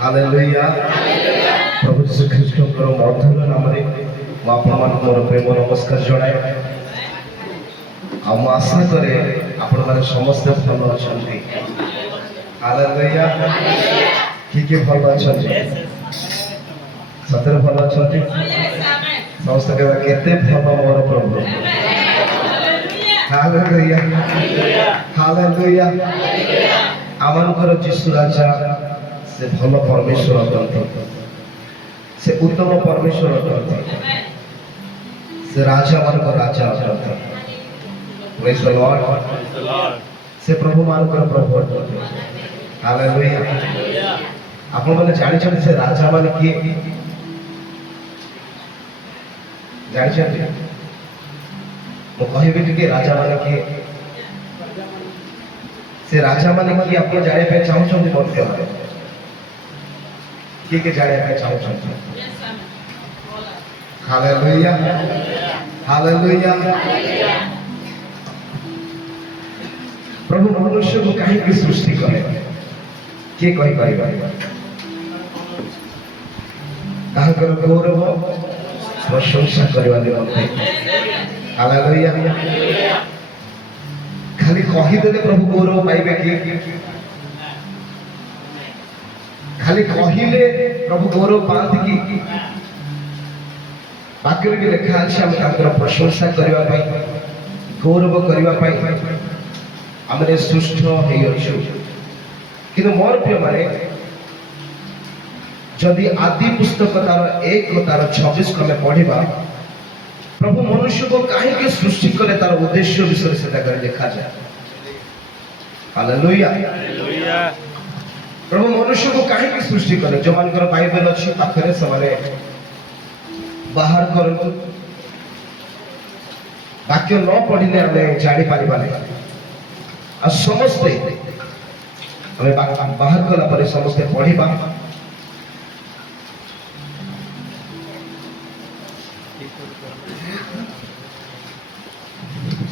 Hallelujah प्रभु श्री कृष्णଙ୍କର ମଧୁର ନାମରେ ମୁଁ ଆପଣମାନଙ୍କୁ ମୋର ପ୍ରେମ ନମସ୍କାର ଜଣାଏ। ଆଉ ମୁଁ ଆଶା କରେ ଆପଣମାନେ ସମସ୍ତେ ଭଲ ଅଛନ୍ତି। ହାଲେଲୁୟା କିଏ ଭଲ ଅଛନ୍ତି? ସତରେ ଭଲ ଅଛନ୍ତି? ସମସ୍ତେ କହିବା କେତେ ଭଲ ମୋର ପ୍ରଭୁ। ହାଲେଲୁୟା ହାଲେଲୁୟା ଆମଙ୍କର ଯୀଶୁ ରାଜା से भल परमेश्वर अटंती, से उत्तम परमेश्वर अटंती, से राजा मान राजा अटंती। Praise the Lord. से प्रभु मान प्रभु अटंती। हालेलुया आपण माने जानि छथि से राजा मान किए जानि छथि मो कहिबे कि राजा मान किए से राजा मान किए आपण जाने पे चाहू छथि बोलते हो के जाने पे चाहू छथि। हालेलुया हालेलुया प्रभु मनुष्य को कहीं की सृष्टि करे के कहि परिबा ताहकर गौरव प्रशंसा करबा निमंते। हालेलुया खाली कहि देले प्रभु गौरव पाइबे कि खाली कहिले प्रभु गौरव पाते कि वाक्य में लिखा अछि हम ताकर प्रशंसा करबा पई गौरव करबा पई हमरे सृष्ट हेइ अछि। किंतु मोर प्रिय माने जदि आदि पुस्तक तार 1 तार 26 को में पढ़िबा प्रभु मनुष्य को काहे के सृष्टि करे तार उद्देश्य विषय से ताकर लिखा जाय। हालेलुया हालेलुया प्रभु मनुष्य को काहे की सृष्टि करे जो मानकर बाइबल अछि पाखरे समाने बाहर करंतु वाक्य न पढ़िले हमें जानि पारिबा नै आ समस्ते हमें बाहर कला पर समस्ते पढ़िबा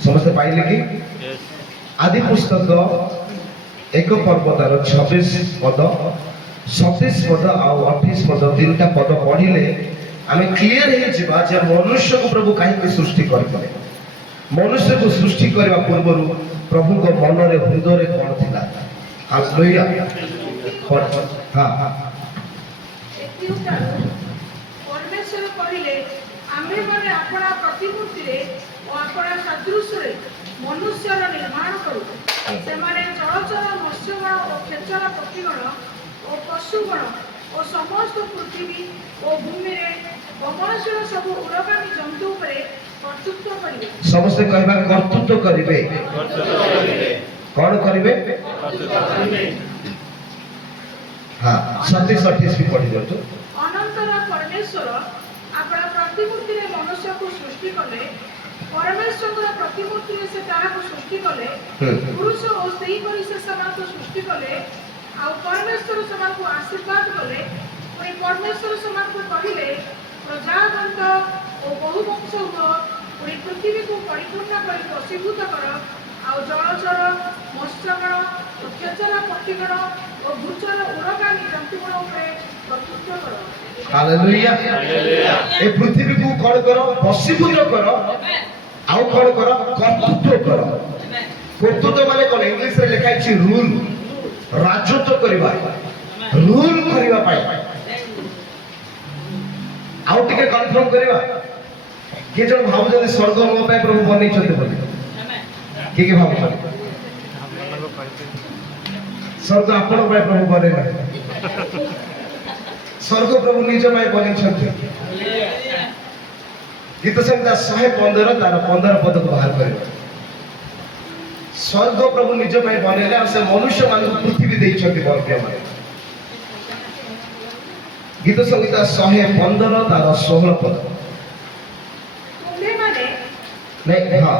समस्ते पाइले कि आदि पुस्तक 1 पर्व तार 26 पद 27 पद और 28 पद 3टा पद पढ़िले आमे क्लियर हे जिबा जे मनुष्य को प्रभु काहे के सृष्टि करले। मनुष्य को सृष्टि करबा पूर्व प्रभु को मन रे हृदय रे कोन थिला। हालेलुया हां परमेश्वर कहिले आमे माने अपना प्रतिमूर्ति रे और अपना सदृश रे मनुष्य रो निर्माण करू से माने जलचर मत्स्यगण और खेचर पक्षीगण और पशुगण और समस्त पृथ्वी और भूमि रे गमनशील सब उड़गामी जंतु उपरे कर्तृत्व करिवे। समस्त कहबा कर्तृत्व करिवे कोन करिवे हां 27 28 भी पढ़ि दो। अनंतर परमेश्वर अपना प्रतिमूर्ति रे मनुष्य को सृष्टि कले परमेश्वर प्रतिमूर्ति से तारा को सृष्टि कले पुरुष और स्त्री करी से समान को सृष्टि कले आ परमेश्वर समान को आशीर्वाद कले और परमेश्वर समान को कहिले प्रजावंत और बहुवंश हो और पृथ्वी को परिपूर्ण करी वशीभूत कर आ जलचर मत्स्यगण और खेचर पक्षीगण और भूचर उड़गामी जंतुगण उपरे कर्तृत्व कर। हालेलुया ए पृथ्वी को कोन करो वशीभूत करो आउ कोन करो कर्तृत्व करो। कर्तृत्व माने कोन इंग्लिश रे लिखा अछि रूल राजत्व करबा रूल करबा पाई आउ टिके कंफर्म करबा के जन भाव जदि स्वर्ग मो पाई प्रभु बनै छथि बोली के भाव छथि स्वर्ग आपण पाई प्रभु बनै ना स्वर्ग प्रभु निज पाई बनै छथि। गीत संहिता 115 तार 15 पद को बाहर करे स्वर्ग प्रभु निज पाई बनेले आ से मनुष्य मान पृथ्वी देई छथि बर्ग्य मान। गीत संहिता 115 तार 16 पद तुम्हे माने नहीं हां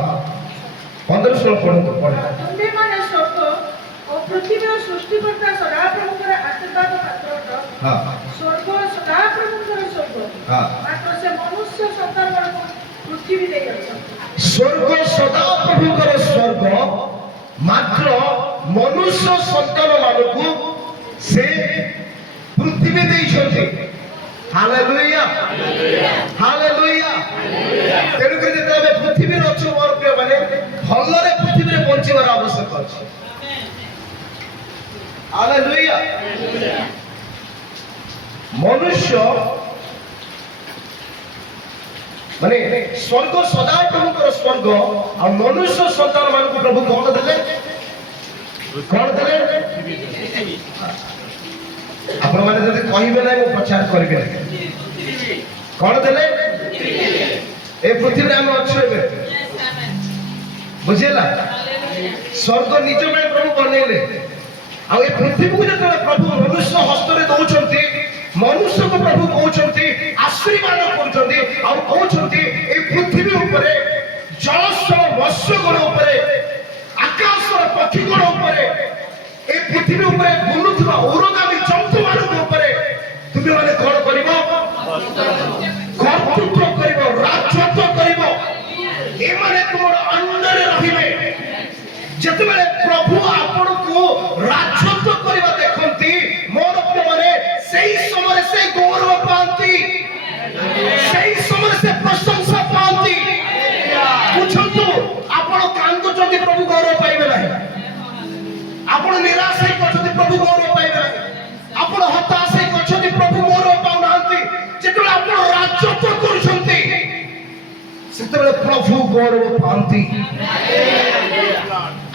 15 16 पद पढ़ तुम्हे माने स्वर्ग और पृथ्वी और सृष्टिकर्ता सदा प्रभुकर आशीर्वाद पात्र हां स्वर्ग सदा प्रभुकर स्वर्ग हां मात्र से मनुष्य संतान को पृथ्वी दे अछि। स्वर्ग सदा प्रभुकर स्वर्ग मात्र मनुष्य संतान मान को से ପୃଥିବୀ ଦେଇଛନ୍ତି। Hallelujah hallelujah. ତେଣୁକରି ଯେତେବେଳେ ଆମେ ପୃଥିବୀରେ ଅଛୁ ମୋର ପ୍ରିୟ ମାନେ ଭଲରେ ପୃଥିବୀରେ ବଞ୍ଚିବାର ଆବଶ୍ୟକ ଅଛି। ହାଲେଲୁୟା। ମନୁଷ୍ୟ ମାନେ ସ୍ୱର୍ଗ ସଦା ପ୍ରଭୁଙ୍କର ସ୍ୱର୍ଗ ଆଉ ମନୁଷ୍ୟ ସନ୍ତାନ ମାନଙ୍କୁ ପ୍ରଭୁ କଣ ଦେଲେ? କଣ ଦେଲେ? ଆପଣ ମାନେ ଯଦି କହିବେ ନାହିଁ ମୁଁ ପ୍ରଚାର କରିବି ନାହିଁ। କଣ ଦେଲେ? ଏ ପୃଥିବୀରେ ଆମେ ଅଛୁ ଏବେ, ବୁଝିଲା? ସ୍ୱର୍ଗ ନିଜ ପାଇଁ ପ୍ରଭୁ ବନେଇଲେ ଆଉ ଏ ପୃଥିବୀକୁ ଯେତେବେଳେ ପ୍ରଭୁ ମନୁଷ୍ୟ ହସ୍ତରେ ଦଉଛନ୍ତି, ମନୁଷ୍ୟକୁ ପ୍ରଭୁ କହୁଛନ୍ତି ଆଶୀର୍ବାଦ କରୁଛନ୍ତି ଆଉ କହୁଛନ୍ତି ଏ ପୃଥିବୀ ଉପରେ ଜଳସ୍ଥଳ ମତ୍ସ୍ୟଗଣ ଉପରେ ଆକାଶର ପକ୍ଷୀଗଣ ଉପରେ ଏ ପୃଥିବୀ ଉପରେ ବୁଲୁଥିବା ଉରଗାମୀ ଜନ୍ତୁମାନଙ୍କ ଉପରେ ତୁମେ ମାନେ କଣ କରିବ? କର୍ତ୍ତୃତ୍ୱ କରିବ, ରାଜତ୍ୱ କରିବ। ଏମାନେ ତୁମର ଅଣ୍ଡରେ ରହିବେ। ଯେତେବେଳେ ପ୍ରଭୁ ଆପଣଙ୍କୁ ରାଜତ୍ୱ କରିବା ଦେଖନ୍ତି ମୋର ପ୍ରିୟମାନେ, ସେଇ ସମୟରେ ସେ ଗୌରବ ପାଆନ୍ତି, ସେଇ ସମୟରେ ସେ ପ୍ରଶଂସା ପାଆନ୍ତି। ବୁଝନ୍ତୁ, ଆପଣ କାନ୍ଦୁଛନ୍ତି ପ୍ରଭୁ ଗୌରବ ପାଇବେ ନାହିଁ। ଆପଣ ନିରାଶ ହେଇ କରିଛନ୍ତି ପ୍ରଭୁ ଗୌରବ ପାଇବେ ନାହିଁ। ଆପଣ ହତାଶ ହେଇ କରିଛନ୍ତି ପ୍ରଭୁ ଗୌରବ ପାଉନାହାନ୍ତି। ଯେତେବେଳେ ଆପଣ ରାଜତ୍ୱ କରୁଛନ୍ତି ସେତେବେଳେ ପ୍ରଭୁ ଗୌରବ ପାଆନ୍ତି।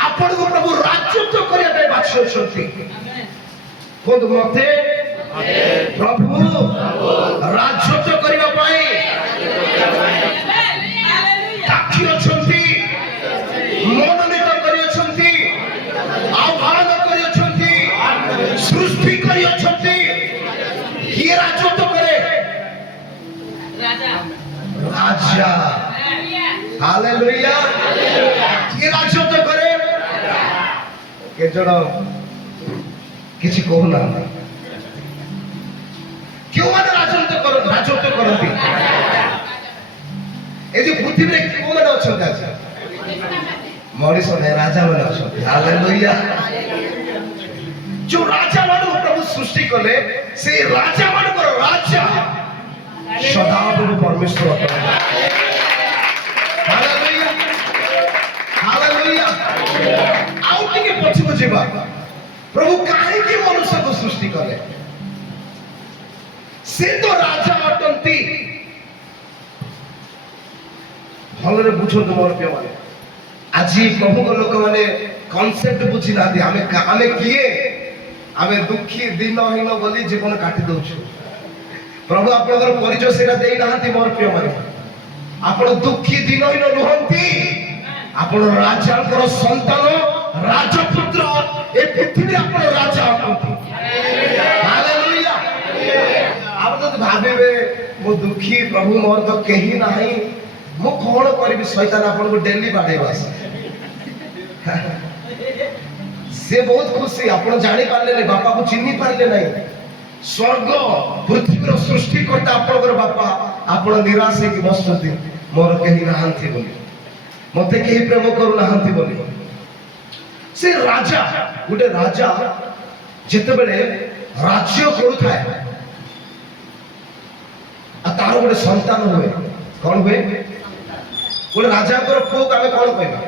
ଆପଣଙ୍କୁ ପ୍ରଭୁ ରାଜତ୍ୱ କରିବା ପାଇଁ ବାଛିଛନ୍ତି। କୁହନ୍ତୁ ମତେ ପ୍ରଭୁ ରାଜତ୍ୱ କରିବା ପାଇଁ ଡାକି ଅଛନ୍ତି, ମନୋନୀତ କରିଅଛନ୍ତି, ଆହ୍ୱାନ କରିଅଛନ୍ତି, ସୃଷ୍ଟି କରିଅଛନ୍ତି। କିଏ ରାଜତ୍ୱ କରେ? ରାଜା। ହାଲେଲୁୟା। କିଏ ରାଜତ୍ୱ କରେ? କେଜଣ କିଛି କହୁନାହାନ୍ତି। କେଉଁମାନେ ରାଜତ୍ୱ କରନ୍ତି? ଏ ଯୋଉ ପୃଥିବୀରେ କେଉଁମାନେ ଅଛନ୍ତି? ଆଜି ମଣିଷ ନାହିଁ, ରାଜା ମାନେ ଅଛନ୍ତି। ହାଲେଲୁୟା। ଯୋଉ ରାଜା ମାନଙ୍କୁ ପ୍ରଭୁ ସୃଷ୍ଟି କଲେ ସେଇ ରାଜା ମାନଙ୍କର ରାଜା ସଦାପ୍ରଭୁ ପରମେଶ୍ୱର ଅଟନ୍ତି। Hallelujah hallelujah. ଆଉ ଟିକେ ପଛକୁ ଯିବା। ପ୍ରଭୁ କାହିଁକି ମନୁଷ୍ୟକୁ ସୃଷ୍ଟି କଲେ? ସେ ତ ରାଜା ଅଟନ୍ତି। ଭଲରେ ବୁଝନ୍ତୁ ମୋର ପ୍ରିୟମାନେ, ଆଜି ପ୍ରଭୁଙ୍କ ଲୋକମାନେ କନସେପ୍ଟ ବୁଝି ନାହାନ୍ତି। ଆମେ କିଏ? ଆମେ ଦୁଃଖୀ ଦିନହୀନ ବୋଲି ଜୀବନ କାଟି ଦଉଛୁ। ପ୍ରଭୁ ଆପଣଙ୍କର ପରିଚୟ ସେଇଟା ଦେଇନାହାନ୍ତି ମୋର ପ୍ରିୟମାନେ। ଆପଣ ଦୁଃଖୀ ଦିନହୀନ ନୁହନ୍ତି, ଆପଣ ରାଜାଙ୍କର ସନ୍ତାନ, ରାଜପୁତ୍ର। ଏ ପୃଥିବୀରେ ଆପଣ ରାଜା ଅଟନ୍ତି। ହାଲେଲୁୟା। ଆପଣ ଯଦି ଭାବିବେ ମୁଁ ଦୁଃଖୀ ପ୍ରଭୁ, ମୋର ତ କେହି ନାହିଁ, ମୁଁ କଣ କରିବି? ଶୈତାନ ଆପଣଙ୍କୁ ଡେଲି ବାଡେଇବ ଆସେ। ସେ ବହୁତ ଖୁସି। ଆପଣ ଜାଣିପାରିଲେ ନାହିଁ, ବାପାକୁ ଚିହ୍ନି ପାରିଲେ ନାହିଁ। ସ୍ୱର୍ଗ ପୃଥିବୀର ସୃଷ୍ଟିକର୍ତ୍ତା ଆପଣଙ୍କର ବାପା। ଆପଣ ନିରାଶ ହେଇକି ବସୁଛନ୍ତି ମୋର କେହି ନାହାନ୍ତି ବୋଲି, ମତେ କେହି ପ୍ରେମ କରୁନାହାନ୍ତି ବୋଲି। ସେ ରାଜା, ଗୋଟେ ରାଜା ଯେତେବେଳେ ରାଜ୍ୟ କରୁଥାଏ ଆଉ ତାର ଗୋଟେ ସନ୍ତାନ ହୁଏ, କଣ ହୁଏ? ଗୋଟେ ରାଜାଙ୍କର ପୁଅକୁ ଆମେ କଣ କହିବା?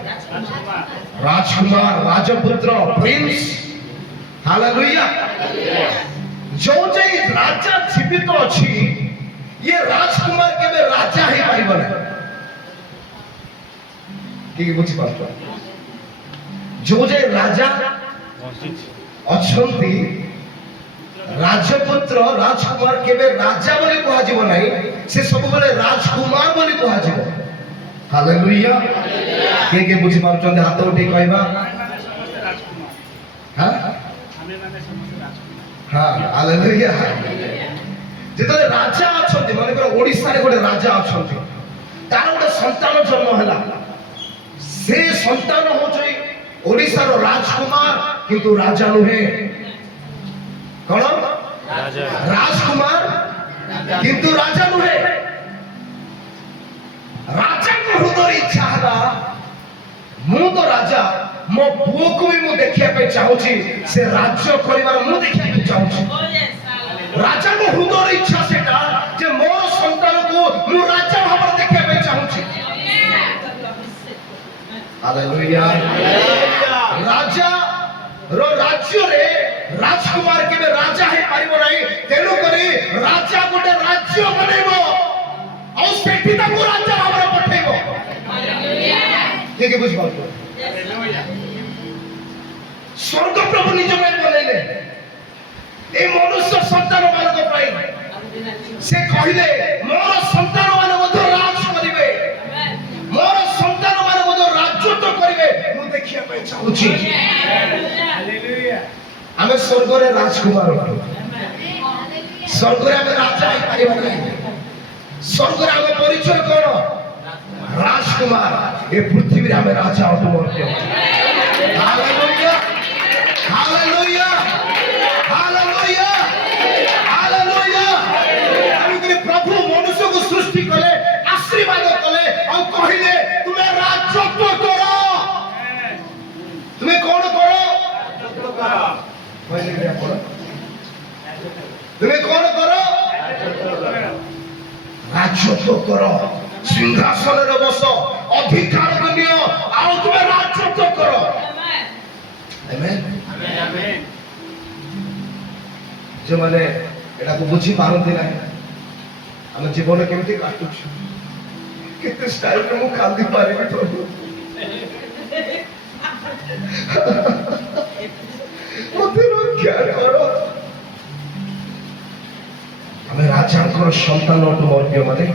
ରାଜକୁମାର, ରାଜପୁତ୍ର, ପ୍ରିନ୍ସ। ହାଲେଲୁୟା। ଯୋଉ ଯାଇ ରାଜା ଜୀବିତ ଅଛି, ଇଏ ରାଜକୁମାର କେବେ ରାଜା ହେଇପାରିବ ନାହିଁ। କିଏ ବୁଝିପାରୁଛ? ଯୋଉ ଯାଇ ରାଜା ଅଛନ୍ତି, ରାଜପୁତ୍ର, ରାଜକୁମାର କେବେ ରାଜା ବୋଲି କୁହାଯିବ ନାହିଁ। ସେ ସବୁବେଳେ ରାଜକୁମାର ବୋଲି କୁହାଯିବ। ହାଲେଲୁୟା। କିଏ କିଏ ବୁଝିପାରୁଛନ୍ତି? ହାତ ଉଠେଇ କହିବା। ହାଲେଲୁୟା। ଯେତେବେଳେ ରାଜା ଅଛନ୍ତି, ମନେକର ଓଡ଼ିଶାରେ ଗୋଟେ ରାଜା ଅଛନ୍ତି, ତାର ଗୋଟେ ସନ୍ତାନ ଜନ୍ମ ହେଲା, ସେ ସନ୍ତାନ ହଉଛି ଓଡ଼ିଶାର ରାଜକୁମାର, କିନ୍ତୁ ରାଜା ନୁହେଁ। କଣ? ରାଜକୁମାର କିନ୍ତୁ ରାଜା ନୁହେଁ। ରାଜାଙ୍କ ହୃଦୟରେ ଇଚ୍ଛା ହେଲା, ମୁଁ ତ ରାଜା, ମୋ ପୁଅକୁ ବି ମୁଁ ଦେଖିବା ପାଇଁ ଚାହୁଁଛି, ସେ ରାଜ୍ୟ କରିବାର ମୁଁ ଦେଖିବାକୁ ଚାହୁଁଛି। ରାଜା ହାଲେଲୁୟା। ରାଜା ର ରାଜ୍ୟରେ ରାଜକୁମାର କେବେ ରାଜା ହେଇପାରିବ ନାହିଁ। ତେଣୁ କରି ରାଜା ଗୋଟେ ରାଜ୍ୟ ବନେଇବ ଆଉ ସେଠି ତାକୁ ରାଜା ଭାବରେ ପଠେଇବ। କିଏ ବୁଝିପାରୁଛ? ସ୍ୱର୍ଗ ପ୍ରଭୁ ନିଜ ପାଇଁ ବନେଇଲେ এই মনুষ্য সন্তান ମାନଙ୍କ ପାଇଁ। ସେ କହିଲେ ମୋର ସନ୍ତାନ ମାନେ ମଧ୍ୟ ରାଜ କରିବେ, ମୋର ସନ୍ତାନ ମାନେ ମଧ୍ୟ ରାଜତ୍ୱ କରିବେ। ମୁଁ ଦେଖିବା ପାଇଁ ଚାହୁଁଛି ଆମେ ସ୍ୱର୍ଗରେ ରାଜକୁମାର, ସ୍ୱର୍ଗରେ ଆମେ ରାଜା ହେଇପାରିବା ନାହିଁ। ସ୍ୱର୍ଗରେ ଆମ ପରିଚୟ କଣ? ରାଜକୁମାର। ଏ ପୃଥିବୀରେ ଆମେ ରାଜା ଅଟୁ। Hallelujah, hallelujah, hallelujah, hallelujah. ଆମେ ପ୍ରଭୁ ମନୁଷ୍ୟକୁ ସୃଷ୍ଟି କଲେ, ଆଶୀର୍ବାଦ କଲେ ଆଉ କହିଲେ ତୁମେ ରାଜତ୍ୱ କର। ତୁମେ କଣ କର? ତୁମେ କଣ କର? ରାଜତ୍ୱ କର। ସିଂହାସନରେ ବସ, ଅଧିକାର ନିଅ ଆଉ ତୁମେ ରାଜତ୍ୱ କର। ଆମେନ୍। ଯେଉଁମାନେ ଏଟାକୁ ବୁଝି ପାରନ୍ତି ନାହିଁ, ଆମ ଜୀବନ କେମିତି କାଟୁଛୁ, କେତେ ଷ୍ଟାଇଲରେ ମୁଁ କାନ୍ଦି ପାରିବି ପ୍ରଭୁ, ମତେ ରକ୍ଷା କର। ଆମେ ରାଜାଙ୍କର ସନ୍ତାନ ଅଟୁ ମୋର ପ୍ରିୟମାନେ।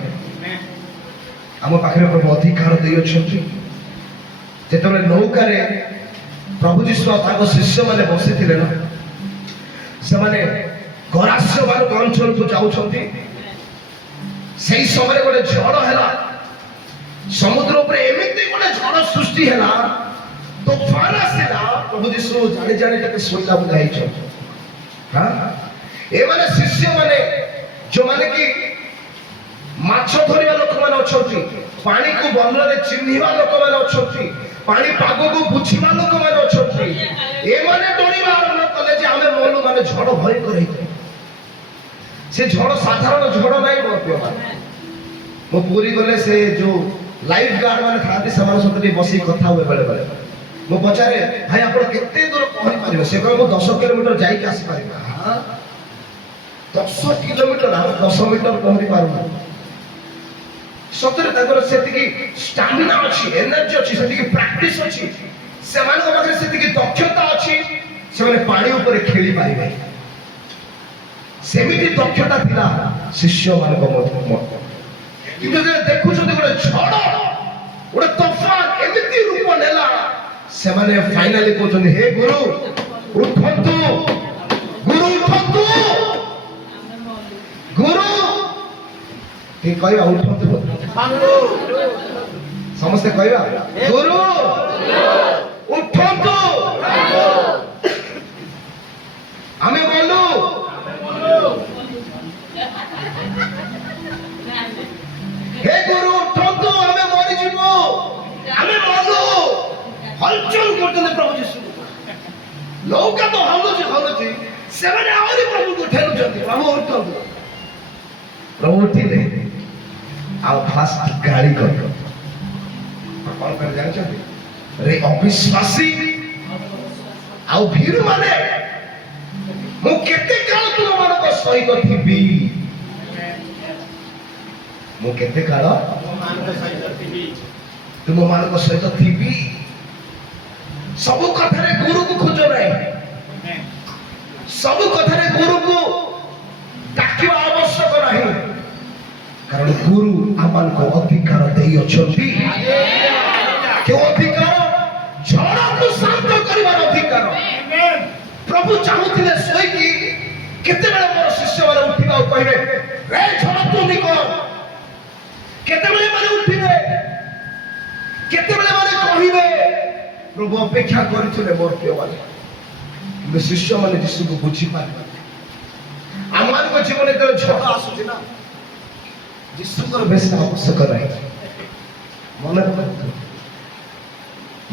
ଆମ ପାଖରେ ପ୍ରଭୁ ଅଧିକାର ଦେଇଅଛନ୍ତି। ଯେତେବେଳେ ନୌକାରେ ପ୍ରଭୁ ଯୀଶୁ ତାଙ୍କ ଶିଷ୍ୟମାନେ ବସିଥିଲେ ନା, ସେମାନେ ଗରାସ୍ୟ ମାନଙ୍କ ଅଞ୍ଚଳକୁ ଯାଉଛନ୍ତି। ସେଇ ସମୟରେ ଗୋଟେ ଝଡ଼ ହେଲା, ସମୁଦ୍ର ଉପରେ ଏମିତି ଗୋଟେ ଝଡ଼ ସୃଷ୍ଟି ହେଲା, ତୋଫାନ ଆସିଲା। ପ୍ରଭୁ ଯୀଶୁ ଜାଣି ଜାଣି ଟିକେ ଶୋଇଲା ବୁଝା ହେଇଛନ୍ତି। ଏମାନେ ଶିଷ୍ୟମାନେ ଯୋଉମାନେ କି ମାଛ ଧରିବା ଲୋକମାନେ ଅଛନ୍ତି, ପାଣିକୁ ବନରେ ଚିହ୍ନିବା ଲୋକମାନେ ଅଛନ୍ତି, ପାଣି ପାଗକୁ ବୁଝିବା ଲୋକମାନେ ଅଛନ୍ତି, ଏମାନେ ଡରିବା ଆରମ୍ଭ କଲେ ଯେ ଆମେ ମନୁ ମାନେ ଝଡ଼ ଭୟଙ୍କର ହେଇଥାଏ। ସେ ଝଡ଼ ସାଧାରଣ ଝଡ଼ ନାହିଁ ମୋ ପ୍ରିୟମାନେ। ମୁଁ ପୁରୀ ଗଲେ ସେ ଯୋଉ ଲାଇଫ ଗାର୍ଡ ମାନେ ଥାଆନ୍ତି ସେମାନଙ୍କ ସହିତ ଟିକେ ବସିକି କଥା ହୁଏ ବେଳେ ବେଳେ। ମୁଁ ପଚାରେ ଭାଇ ଆପଣ କେତେ ଦୂର ପହଁରି ପାରିବେ? ସେ କହିବେ ମୁଁ 10 କିଲୋମିଟର ଯାଇକି ଆସିପାରିବି। 10 କିଲୋମିଟର? ଆମେ 10 ମିଟର ପହଁରି ପାରୁନା। ସତରେ ତାଙ୍କର ସେତିକି ଷ୍ଟାମିନା ଅଛି, ଏନର୍ଜି ଅଛି, ସେତିକି ପ୍ରାକ୍ଟିସ ଅଛି, ସେମାନଙ୍କ ପାଖରେ ସେତିକି ଦକ୍ଷତା ଅଛି, ସେମାନେ ପାଣି ଉପରେ ଖେଳି ପାରିବେ। ସେମିତି ଦକ୍ଷତା ଥିଲା ଶିଷ୍ୟମାନଙ୍କ ମଧ୍ୟ। କିନ୍ତୁ ଦେଖୁଛନ୍ତି ଗୋଟେ ଝଡ଼, ଗୋଟେ ତୋଫାନ ଏମିତି ରୂପ ନେଲା, ସେମାନେ ଫାଇନାଲି କହୁଛନ୍ତି ହେ ଗୁରୁ ଉଠନ୍ତୁ, ଗୁରୁ ଉଠନ୍ତୁ, ଗୁରୁ ଠିକ କହିବା ଉଠନ୍ତୁ, ସମସ୍ତେ କହିବା ଗୁରୁ ଉଠନ୍ତୁ, ଆମେ ଗଲୁ। हे गुरु उठନ୍ତୁ, ଆମେ ମରିଯିବୁ, ଆମେ ମଲୁ। ହଲଚଲ କରୁଛନ୍ତି ପ୍ରଭୁ ଯୀଶୁ। ନୌକା ତ ହଲୁଛି, ସେମାନେ ଆହୁରି ପ୍ରଭୁକୁ ଠେଲୁଛନ୍ତି, ପ୍ରଭୁ ଉଠନ୍ତୁ। ପ୍ରଭୁ ଉଠିଲେ ଆଉ ଫାଷ୍ଟ ଗାଳି କଲେ। କଣ କରି ଜାଣିଛନ୍ତି? ରେ ଅବିଶ୍ୱାସୀ ଆଉ ଭୀରୁ ମାନେ, ମୁଁ କେତେ କାଳ ତୁମମାନଙ୍କ ସହିତ ଥିବି, ମୁଁ କେତେ କାଳ ତୁମମାନଙ୍କ ସହିତ ଥିବି। ସବୁ କଥାରେ ଗୁରୁକୁ ଖୋଜ ନାହିଁ, ସବୁ କଥାରେ ଗୁରୁକୁ ଡାକିବା ଆବଶ୍ୟକ ନାହିଁ, କାରଣ ଗୁରୁ ଆମମାନଙ୍କୁ ଅଧିକାର ଦେଇଅଛନ୍ତି। କେଉଁ ଅଧିକାର? ଝଡ଼କୁ ଶାନ୍ତ କରିବାର ଅଧିକାର। ପ୍ରଭୁ ଚାହୁଁଥିଲେ ଶୋଇକି କେତେବେଳେ ମୋର ଶିଷ୍ୟମାନେ ଉଠିବା ଆଉ କହିବେ ରେ ଝଡ଼ ତୁ ନିକଳ, କେତେବେଳେ ମାନେ ଉଠିବେ, କେତେବେଳେ ମାନେ କହିବେ। ପ୍ରଭୁ ଅପେକ୍ଷା କରିଥିଲେ ମୋର ପ୍ରିୟମାନେ। କିନ୍ତୁ ଶିଷ୍ୟମାନେ ଯୀଶୁକୁ ବୁଝିପାରିବେ। ଆମମାନଙ୍କ ଜୀବନରେ ଯେତେବେଳେ ଝଡ଼ ଆସୁଛି ନା, ଯୀଶୁଙ୍କର ବେଶୀ ଆବଶ୍ୟକ ନାହିଁ। ମନେ ରଖନ୍ତୁ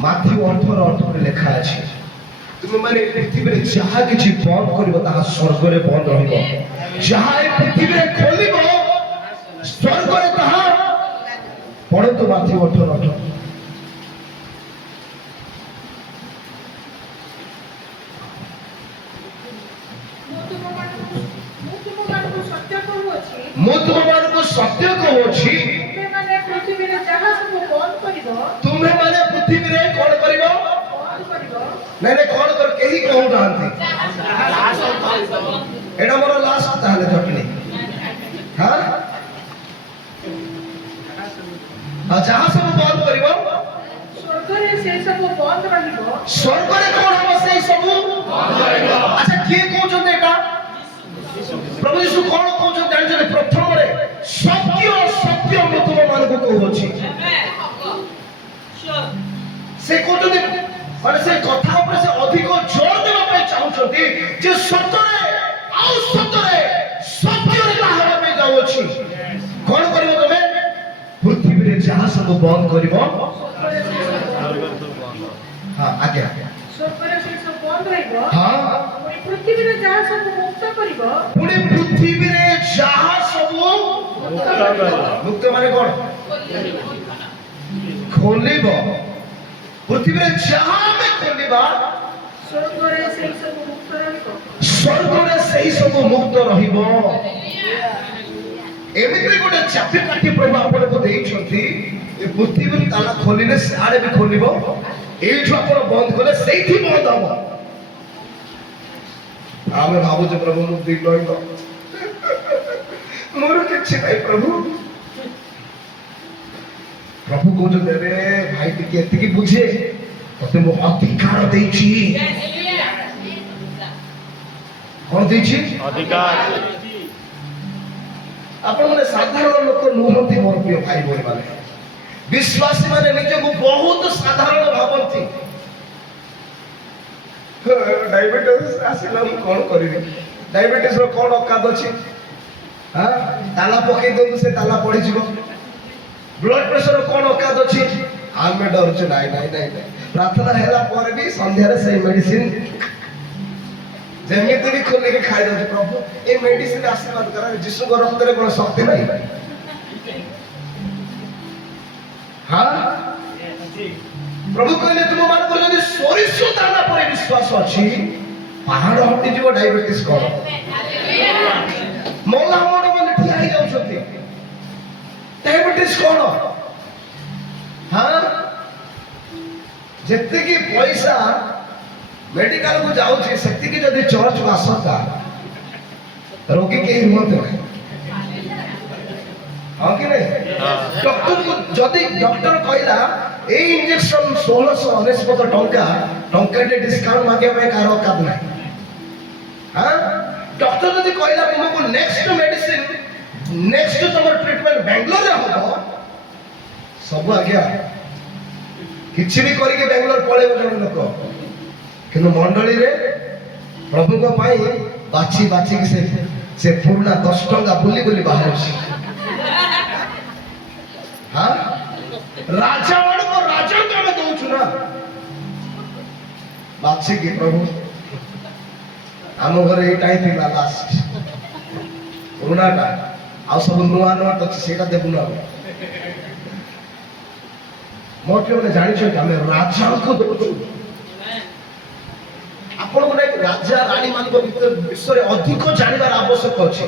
ମାଥ୍ୟୁ 18:18 ଲେଖା ଅଛି, ତୁମେମାନେ ପୃଥିବୀରେ ଯାହା କିଛି ବନ୍ଦ କରିବ ତାହା ସ୍ୱର୍ଗରେ ବନ୍ଦ ରହିବ, ଯାହା ଏ ପୃଥିବୀରେ ଖୋଲିବ ସ୍ୱର୍ଗରେ ତାହା। ପଢନ୍ତୁ ମାଥ୍ୟୁ 18:18। ମୁଁ ତୁମମାନଙ୍କୁ ସତ୍ୟ କହୁଛି ତୁମେମାନେ ପୃଥିବୀରେ ଯାହା ସବୁ ବନ୍ଦ କରିବ ତୁମେମାନେ ପୃଥିବୀରେ କଣ କରିବ? ନାଇଁ ନାଇଁ କଣ କର କେହି କହୁନାହାନ୍ତି। ଏଇଟା ମୋର ଲାଷ୍ଟ ତାହେଲେ ଜଟଣୀ। ହଁ ଯାହା ସବୁ ବନ୍ଦ କରିବ ସ୍ୱର୍ଗରେ ସେ ସବୁ ବନ୍ଦ ରହିବ। ସ୍ୱର୍ଗରେ କଣ ହବ ସେଇ ସବୁ? ଆଚ୍ଛା କିଏ କହୁଛନ୍ତି ଏଟା? ପ୍ରଭୁ ଯୀଶୁ କଣ କହୁଛନ୍ତି ଜାଣିଛନ୍ତି? ପ୍ରଥମରେ ସତ୍ୟ ସତ୍ୟ ମୁଁ ତୁମମାନଙ୍କୁ କହୁଅଛି। ସେ କହୁଛନ୍ତି ମାନେ ସେ କଥା ଉପରେ ସେ ଅଧିକ ଜୋର ଦେବା ପାଇଁ ଚାହୁଁଛନ୍ତି ଯେ ସତରେ ଆଉ ସତରେ ସତ୍ୟରେ ତାହା ହେବା ପାଇଁ ଯାଉଅଛି। କଣ କରିବ ତମେ? ପୃଥିବୀରେ ଯାହା ସବୁ ବନ୍ଦ କରିବ। ହଁ ଆଜ୍ଞା ସ୍ୱର୍ଗରେ ସେ ସବୁ ବନ୍ଦ ରହିବ। ହଁ ପୁଣି ପୃଥିବୀରେ ଯାହା ସବୁ ମୁକ୍ତ କରିବ। ପୁଣି ପୃଥିବୀରେ ଯାହା ସବୁ ମୁକ୍ତ ମାନେ କଣ? ଖୋଲିବ। ପୃଥିବୀରେ ଯାହା ଆମେ ଖୋଲିବା ସ୍ୱର୍ଗରେ ସେଇ ସବୁ ମୁକ୍ତ ରହିବ। ସ୍ୱର୍ଗରେ ସେଇ ସବୁ ମୁକ୍ତ ରହିବ। ଏମିତି ଗୋଟେ ଚାପି କାଠି ପ୍ରଭୁ ଆପଣଙ୍କୁ ଦେଇଛନ୍ତି। ଏ ପୃଥିବୀରୁ ତାଲା ଖୋଲିଲେ ସିଆଡେ ବି ଖୋଲିବ, ଏଇଠୁ ଆପଣ ବନ୍ଦ କଲେ ସେଇଠି ବନ୍ଦ ହବ। ଆମେ ଭାବୁଛୁ ପ୍ରଭୁ ମୁଁ ଦିନ ମୋର କିଛି ନାହିଁ ପ୍ରଭୁ। ପ୍ରଭୁ କହୁଛନ୍ତି ଆରେ ଭାଇ ଟିକେ ଏତିକି ବୁଝେ, ତତେ ମୁଁ ଅଧିକାର ଦେଇଛି। କଣ ଦେଇଛି? ଅଧିକାର। ଆପଣ ମାନେ ସାଧାରଣ ଲୋକ ନୁହନ୍ତି ମୋର ପ୍ରିୟ ଭାଇ ଭଉଣୀ ମାନେ। ବିଶ୍ୱାସୀ ମାନେ ନିଜକୁ ବହୁତ ସାଧାରଣ ଭାବନ୍ତି। ଡାଇବେଟିସ୍ ଆସିଲା ମୁଁ କଣ କରିବି? ଡାଇବେଟିସ୍ ର କଣ ଅକାତ ଅଛି? ତାଲା ପକେଇ ଦିଅନ୍ତୁ ସେ ତାଲା ପଡିଯିବ। ବ୍ଲଡ ପ୍ରେସର କଣ ଅକାତ ଅଛି? ଆମେ ଡରୁଛୁ ନାଇଁ ନାଇଁ ନାଇଁ ନାଇଁ। ପ୍ରାର୍ଥନା ହେଲା ପରେ ବି ସନ୍ଧ୍ୟାରେ ସେଇ ମେଡିସିନ ଯେମିତି ବି ଖୋଲିକି ଖାଇଦଉଛି। ପ୍ରଭୁ ଏ ମେଡିସିନ ଆଶୀର୍ବାଦ କର। ଯୀଶୁଙ୍କ ରକ୍ତରେ କଣ ଶକ୍ତି ନାହିଁ? ହଁ ପ୍ରଭୁ କହିଲେ ତୁମମାନଙ୍କର ଯଦି ସୋରିଷ ଦାନା ପରେ ବିଶ୍ୱାସ ଅଛି ପାହାଡ ହଟିଯିବ। ଡାଇବେଟିସ୍ କଣ? ମଲା ମଣ ମାନେ ଠିଆ ହେଇଯାଉଛନ୍ତି। ଡାଇବେଟିସ୍ କଣ? ହଁ ଯେତିକି ପଇସା ମେଡିକାଲ କୁ ଯାଉଛି ସେତିକି ଯଦି ଚର୍ଚ୍ଚ ଆସନ୍ତା ରୋଗୀ କେହି ରୁହନ୍ତି ନାହିଁ। ହଁ କି ନାଇଁ? ଡକ୍ଟରକୁ ଯଦି ଡକ୍ଟର କହିଲା ଏଇ ଇଞ୍ଜେକ୍ସନ 1699 ଟଙ୍କାଟେ ଡିସକାଉଣ୍ଟ ମାଗିବା ପାଇଁ କାହାର ଅକାତ ନାହିଁ। ଡକ୍ଟର ଯଦି କହିଲା ତୁମକୁ ନେକ୍ସଟ ମେଡିସିନ ନେକ୍ସଟ ତମର ଟ୍ରିଟମେଣ୍ଟ ବାଙ୍ଗାଲୋରରେ ହବ, ସବୁ ଆଜ୍ଞା କିଛି ବି କରିକି ବାଙ୍ଗାଲୋର ପଳେଇବ ଜଣେ ଲୋକ। କିନ୍ତୁ ମଣ୍ଡଳୀରେ ପ୍ରଭୁଙ୍କ ପାଇଁ ବାଛି ବାଛିକି ସେ ପୁରୁଣା 10 ଟଙ୍କା ବୁଲି ବୁଲି ବାହାରୁଛି। ରାଜା ମାନଙ୍କୁ ରାଜାଙ୍କୁ ଆମେ ଦଉଛୁ ନା ବାଛିକି। ପ୍ରଭୁ ଆମ ଘରେ ଏଇଟା ହିଁ ଥିଲା ଲାଷ୍ଟ ପୁରୁଣାଟା, ଆଉ ସବୁ ନୂଆ ନୂଆ ଅଛି ସେଇଟା ଦେବୁନ। ଆମେ ମୋ ପିଲାମାନେ ଜାଣିଛନ୍ତି ଆମେ ରାଜାଙ୍କୁ ଦଉଛୁ। ଆପଣଙ୍କୁ ନାଇଁ ରାଜା ରାଣୀ ମାନଙ୍କ ବିଷୟରେ ଅଧିକ ଜାଣିବାର ଆବଶ୍ୟକ ଅଛି।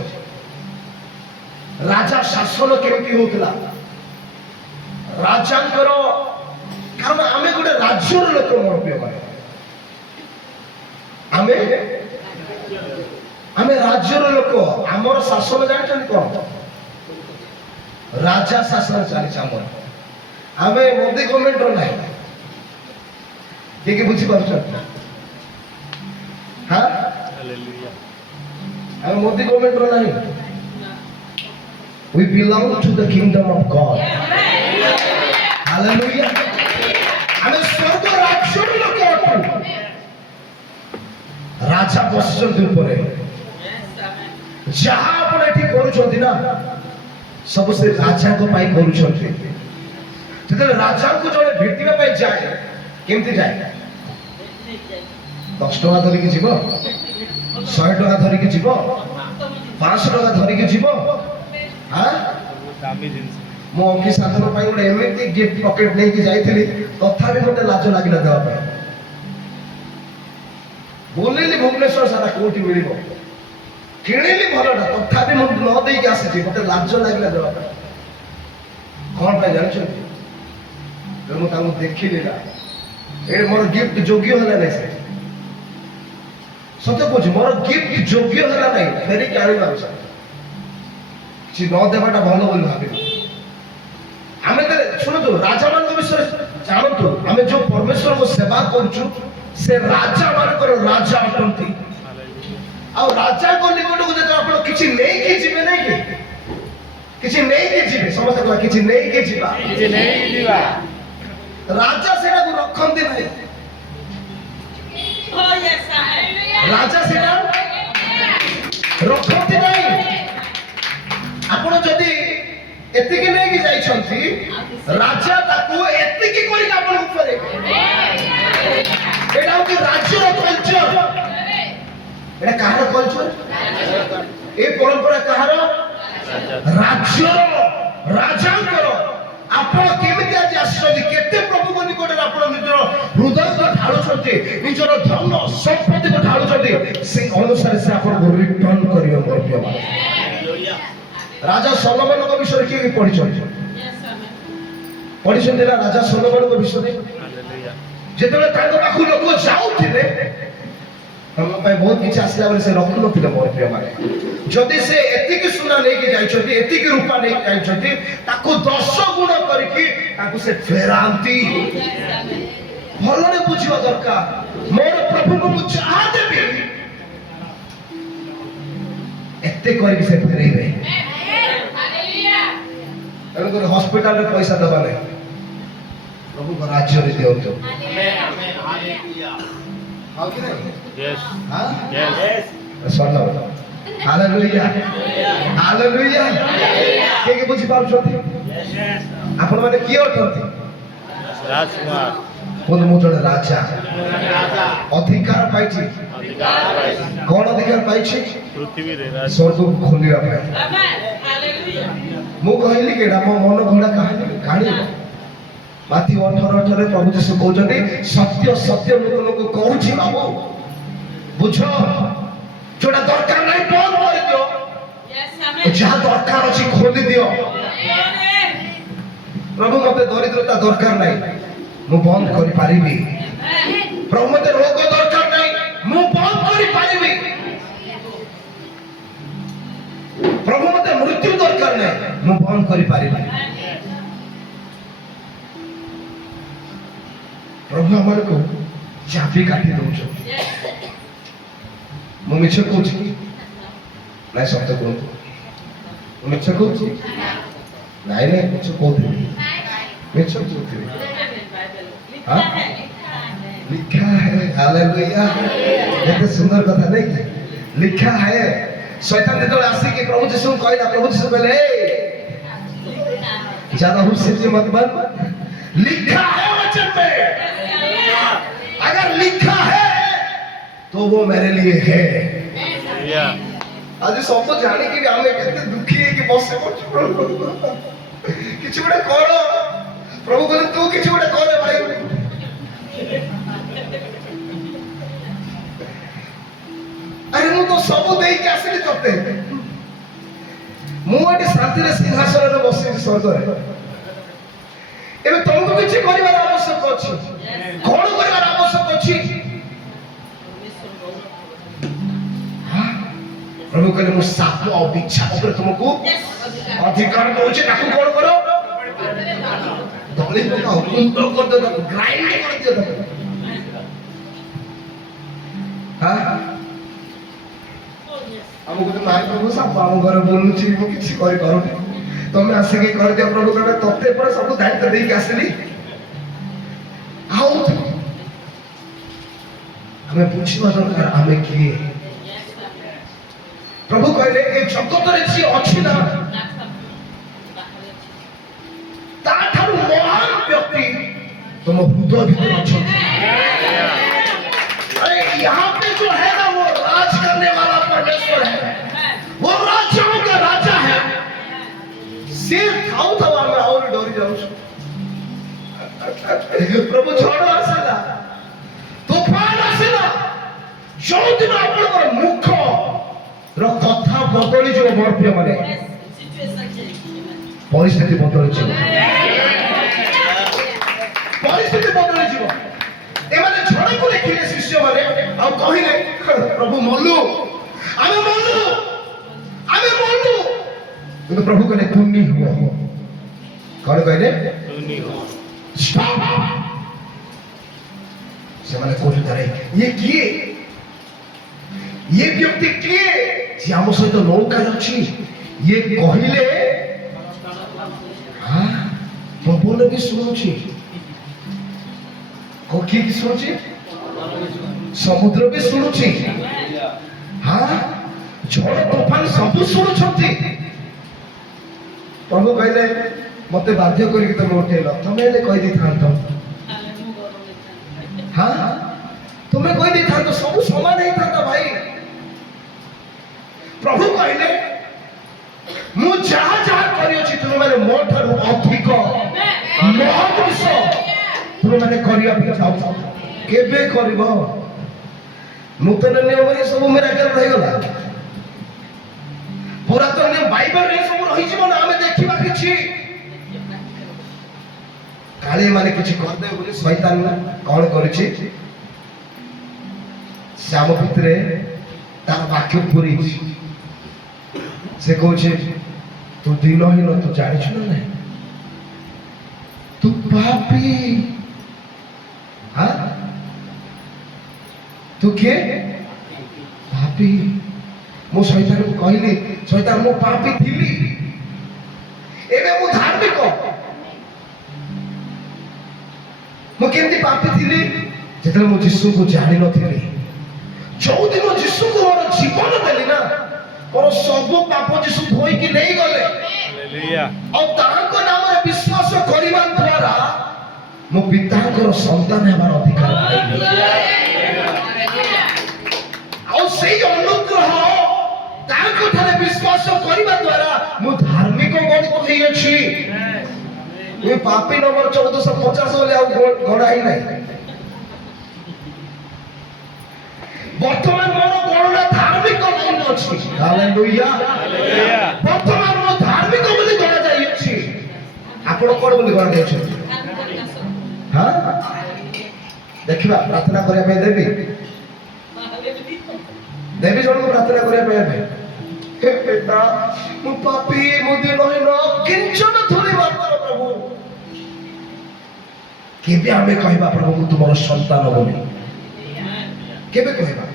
ରାଜା ଶାସନ କେମିତି ହଉଥିଲା, ରାଜାଙ୍କର, କାରଣ ଆମେ ଗୋଟେ ରାଜ୍ୟର ଲୋକ। ମୋର ପ୍ରିୟ ଭାଇ ଆମେ ରାଜ୍ୟର ଲୋକ। ଆମର ଶାସନ ଜାଣିଛନ୍ତି କଣ? ରାଜା ଶାସନ ଚାଲିଛି ଆମର। ଆମେ ମୋଦି ଗଭର୍ଣ୍ଣମେଣ୍ଟର ନାହିଁ। କିଏ କିଏ ବୁଝିପାରୁଛନ୍ତି? ଆମେ ମୋଦି ଗଭର୍ଣ୍ଣମେଣ୍ଟର ନାହିଁ। We belong to the kingdom of God. Hallelujah. ଆମେ ସ୍ୱର୍ଗ ରାଜ୍ୟର ଲୋକ ଅଟୁ। ରାଜା ବସିଛନ୍ତି ଉପରେ। ଯାହା ଆପଣ ଏଠି କରୁଛନ୍ତି ନା ସବୁ ସେ ରାଜାଙ୍କ ପାଇଁ କରୁଛନ୍ତି। ଯେତେବେଳେ ରାଜାଙ୍କୁ ଜଣେ ଭେଟିବା ପାଇଁ ଯାଏ କେମିତି ଯାଏ? 10 ଟଙ୍କା ଧରିକି ଯିବ, 100 ଟଙ୍କା ଧରିକି ଯିବ, 500 ଟଙ୍କା ଧରିକି ଯିବ। ମୁଁ ଅଫିସ ସାଧନ ପାଇଁ ଗୋଟେ ଏମିତି ଗିଫ୍ଟ ପକେଟ ନେଇକି ଯାଇଥିଲି, ତଥାପି ଗୋଟେ ଲାଜ ଲାଗିଲା ଦେବା ପାଇଁ। ବୁଲିଲି ଭୁବନେଶ୍ୱର ସାରା କୋଉଠି ମିଳିବ। କିଣିଲି ଭଲଟା, ତଥାପି ମୁଁ ନ ଦେଇକି ଆସିଛି, ମତେ ଲାଜ ଲାଗିଲା ଦେବା ପାଇଁ। କଣ ପାଇଁ ଜାଣିଛନ୍ତି? ମୁଁ ତାଙ୍କୁ ଦେଖିଲି ନା, ଏଠି ମୋର ଗିଫ୍ଟ ଯୋଗ୍ୟ ହେଲା ନାହିଁ। ସେ ସତ କହୁଛି, ମୋର ଗିଫ୍ଟ ଯୋଗ୍ୟ ହେଲା ନାହିଁ, ଫେରିକି ଆଣିବା କିଛି ନ ଦେବାଟା ଭଲ ବୋଲି ଭାବିଲି। ଆମେ ଶୁଣନ୍ତୁ, ରାଜା ମାନଙ୍କ ବିଷୟରେ ଜାଣନ୍ତୁ, ଆମେ ଯୋଉ ପରମେଶ୍ୱରଙ୍କୁ ସେବା କରୁଛୁ ସେ ରାଜା ମାନଙ୍କର ରାଜା ଅଟନ୍ତି। ଆଉ ରାଜାଙ୍କ ନିକଟକୁ ଯେତେବେଳେ ଆପଣ କିଛି ନେଇକି ଯିବେ, ନାଇଁ କି କିଛି ନେଇକି ଯିବେ, ସମସ୍ତେ କହିବା କିଛି ନେଇକି ଯିବା, ରାଜା ସେଟାକୁ ରଖନ୍ତି ନାହିଁ। ରାଜା ସେଟା ରଖନ୍ତି ନାହିଁ। ଆପଣ ଯଦି ଏତିକି ନେଇକି ଯାଇଛନ୍ତି, ରାଜା ତାକୁ ଏତିକି କରିକି ଆପଣଙ୍କୁ ଫେରେଇବେ। ଏଟା ହଉଛି ରାଜ୍ୟର କଲଚର। ଏଟା କାହାର କଲଚର? ଏ ପରମ୍ପରା କାହାର? ରାଜ୍ୟର ରାଜାଙ୍କର। ଆପଣ କେମିତି ଆଜି ଆସିଛନ୍ତି, କେତେ ପ୍ରଭୁଙ୍କ ନିକଟରେ ଆପଣ ନିଜର ହୃଦୟକୁ ଢାଳୁଛନ୍ତି, ନିଜର ଧନ ସମ୍ପତ୍ତିକୁ ଢାଳୁଛନ୍ତି, ସେଇ ଅନୁସାରେ ସେ ଆପଣଙ୍କୁ ରିଟର୍ନ କରିବେ। ମୋର ପ୍ରିୟମାନେ, ରାଜା ସଲୋମନଙ୍କ ବିଷୟରେ କିଏ ପଢିଛନ୍ତି? ପଢିଛନ୍ତି ନା ରାଜା ସଲୋମନଙ୍କ ବିଷୟରେ? ଯେତେବେଳେ ତାଙ୍କ ପାଖକୁ ଲୋକ ଯାଉଥିଲେ, ତାଙ୍କ ପାଇଁ ବହୁତ କିଛି ଆସିଲା ବୋଲି ସେ ରଖୁନଥିଲେ। ମୋର ପ୍ରିୟମାନେ, ଯଦି ସେ ଏତିକି ସୁନା ନେଇକି ଯାଇଛନ୍ତି, ଏତିକି ରୂପା ନେଇକି ଯାଇଛନ୍ତି, ତାକୁ 10 ଗୁଣ କରିକି ତାକୁ ସେ ଫେରାନ୍ତି। ଭଲରେ ବୁଝିବା ଦରକାର, ମୋର ପ୍ରଭୁଙ୍କୁ ମୁଁ ଯାହା ଦେବି ଏତେ କରିକି ସେ ଫେରେଇବେ। ତେଣୁକରି ହସ୍ପିଟାଲରେ ପଇସା ଦେବା ନାହିଁ, ପ୍ରଭୁଙ୍କ ରାଜ୍ୟରେ ଦିଅନ୍ତୁ। ହଁ କି ନାହିଁ? Hallelujah, hallelujah. କିଏ ବୁଝିପାରୁଛନ୍ତି? ଆପଣ ମାନେ କିଏ ଅଟନ୍ତି? ମୁଁ ଜଣେ ରାଜା, ଅଧିକାର ପାଇଛି। କଣ ଅଧିକାର ପାଇଛି? ସ୍ୱର୍ଗକୁ ଖୋଲିବା ପାଇଁ। ମୁଁ କହିଲି କି ଏଇଟା ମୋ ମନ ଘୋଡ଼ା କାହାଣୀ। ମାଥ୍ୟୁ 18:18 ପ୍ରଭୁ ଯୀଶୁ କହୁଛନ୍ତି, ସତ୍ୟ ସତ୍ୟ ମୁଁ ତୁମକୁ କହୁଛି ବାବୁ, ବୁଝ, ଯୋଉଟା ଦରକାର ନାହିଁ ବନ୍ଦ କରିଦିଅ, ଯାହା ଦରକାର ଅଛି ଖୋଲି ଦିଅ। ପ୍ରଭୁ ମତେ ଦରିଦ୍ରତା ଦରକାର ନାହିଁ, ମୁଁ ବନ୍ଦ କରିପାରିବି। ପ୍ରଭୁ ମତେ ରୋଗ ଦରକାର ନାହିଁ, ମୁଁ ବନ୍ଦ କରିପାରିବି। ପ୍ରଭୁ ମତେ ମୃତ୍ୟୁ ଦରକାର ନାହିଁ, ମୁଁ ବନ୍ଦ କରିପାରିବି। ପ୍ରଭୁ ଆମକୁ ଚାବି କାଟି ଦଉଛନ୍ତି। ମୁଁ ମିଛ କହୁଛି ନାଇଁ? ସତ୍ୟ କୁହନ୍ତୁ, ମୁଁ ମିଛ କହୁଛି? ନାଇଁ ନାଇଁ, ମିଛ କହୁଥିଲି, ମିଛ କହୁଥିଲି। लिखा है, हालेलुया। एते सुंदर कथा नहीं कि लिखा है। शैतान जेतବେଳେ ଆସିକି ପ୍ରଭୁ ଯୀଶୁ କହିଲା, ପ୍ରଭୁ ଯୀଶୁ କହିଲେ, ज्यादा हुस्से मत बन, लिखा है वचन में, अगर लिखा है तो वो मेरे लिए है। आज सब जानी कि आमे केते दुखी है कि बसे पड़छ। किछ बडे कर, प्रभु कहले तू किछ बडे कर भाई। अरे मु तो सब देई के आसली तते, मु एटी शांति रे सिंहासन रे बसी स्वर्ग रे। एबे तुमको किछ करिवार आवश्यक अछि। कोन करिवार आवश्यक अछि? प्रभु कहले मु साप और बिच्छा ऊपर तुमको अधिकार दउछि, ताकू कोन करो? दली पकाओ, कुंड कर दो, ग्राइंड कर दियो ताकू। हां, हमको तो नाइ प्रभु साप हम घर बोलुछि, मु किछ करि करूनी, तमे आसे के कर दियो। प्रभु कहले तते पर सब दायित्व देई के आसली। आओ हमें पूछिबा दरकार हमें किए। प्रभु कहले ए जगत रे जी अछि ना, ता थारु महान व्यक्ति तुम हृदय भीतर अछंती। अरे यहाँ पे जो है ना, वो राज करने वाला परमेश्वर है, वो राजाओं का राजा है। सिर खाऊ था में और डोरी जाऊं। प्रभु झड़ आसला, तूफान आसला, जो दिन आपन मुख ର କଥା ବଦଳିଯିବ ମୋର ପ୍ରିୟ ମାନେ ପରିସ୍ଥିତି ବଦଳିଯିବ ପରିସ୍ଥିତି ବଦଳିଯିବ ଏମାନେ ଝଡ଼କୁ ଦେଖିଲେ ଶିଷ୍ୟମାନେ ଆଉ କହିଲେ ପ୍ରଭୁ ମଲୁ ଆମେ ମଲୁ କିନ୍ତୁ ପ୍ରଭୁ କହିଲେ ତୁନି ହୁଅ କଣ କହିଲେ ସେମାନେ କହୁଛନ୍ତି ଆରେ ଇଏ କିଏ ये व्यक्ति किए जे आम सहित नौकाय अच्छी ये कहले हाँ पवन भी शुणुची किए भी शुणुची समुद्र भी शुणुची हाँ झड़ तूफान सब शुणुछंती प्रभु कहले मते बाध्य करिक तुम उठेल तुम कही दी था हाँ तुम्हें कही दी था सब समान ही था भाई प्रभु कहले मु जहा जहा करी अछि तुम माने मो ठारू अधिक महत् विषय तुम माने करिया पे चाहू केबे करबो नूतन नियम रे सब मिराकल रहि गला पुरातन नियम बाइबल रे सब रहि जीवन हमें देखिबा किछि काले माने किछि कर दे बोली शैतान कोन करिछि श्याम भितरे तार वाक्य पूरी से कहे तू दिनहीन तू जानिछु ना नहीं तू पापी हाँ तू के पापी मो शैतान को कहली शैतान मो पापी थिली एबे मो धार्मिक मो केमती पापी थिली जेतले मो यीशु को जानि नथिली जो दिन यीशु को मोर जीवन देली ना और सब पाप यीशु धोई की नहीं गले हालेलुया और तांको नाम रे विश्वास करिबा द्वारा मो पितांकर संतान हेबार अधिकार पाइबे और सेही अनुग्रह तांको थारे विश्वास करिबा द्वारा मो धार्मिक गणित होई अछि ए पापी नंबर 1450 वाले आ गणा ही नहीं वर्तमान मोर गणना धार्मिक लाइन अछि हालेलुया वर्तमान मोर धार्मिक बोली गणा जाई अछि आपण कोन बोली गणा जाई अछि हां देखिबा प्रार्थना करिया पे देवी जण को प्रार्थना करिया पे हे बेटा मु पापी मु दिन न किंचन थोड़ी मात्र प्रभु केबे हमें कहबा प्रभु मु तुमर संतान बोली केबे कहबा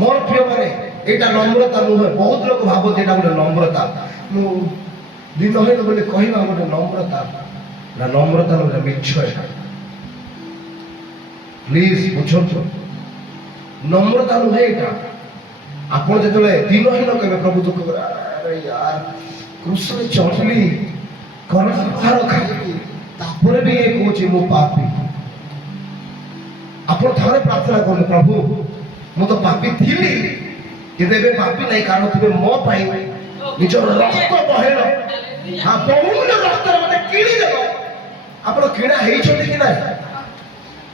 मोर प्रिय माने एटा नम्रता नुहे बहुत लोग भाबो जेटा बोले नम्रता मु दिन होय बोले कहबा बोले नम्रता ना नम्रता बोले मिछ एटा प्लीज बुझो नम्रता नुहे एटा आपण जेतले दिन होय न कहबे प्रभु दुख कर अरे यार कृष्ण चढ़ली कर्ण भार खाई तापरे भी एक होची मु पापी आपण थारे प्रार्थना करले प्रभु मु तो पापी थिली किंतु एबे पापी नहीं कारण तुबे मो पाई निजर रक्त बहेल हां बहुमूल्य रक्त मते किणी देबो आपण किणा हेई छथि कि नाही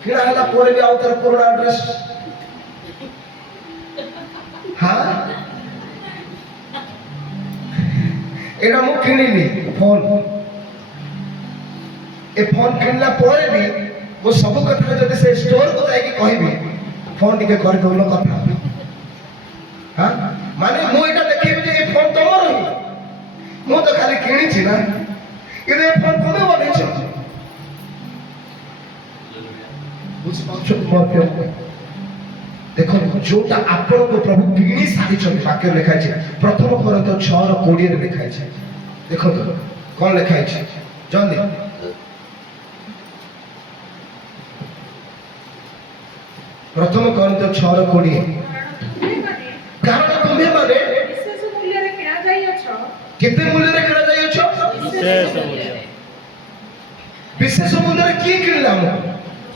किणा हला पोरे भी आउतर पुराना एड्रेस हां एडा मु किणीनी फोन ए फोन किणला पोरे भी वो सब कथा जदि से स्टोर को जाई कि कहबी फोन टिके कर दोलो कथा हां माने मु एटा देखिबे जे ए फोन तमर ही मु तो खाली किणी छी ना इदे फोन कोने बनै छ बुझ पाछो मोर के देखो जोटा आपण को प्रभु किणी सारी छ वाक्य लिखाइ छ प्रथम कोरिन्थ 6:20 रे लिखाइ छ देखो तो कोन लिखाइ छ जल्दी प्रथम कोरिन्थ 6:20 कारण तुम्हें माने विशेष मूल्य रे किना जाई अछ केते मूल्य रे किना जाई अछ विशेष मूल्य रे की किनला हम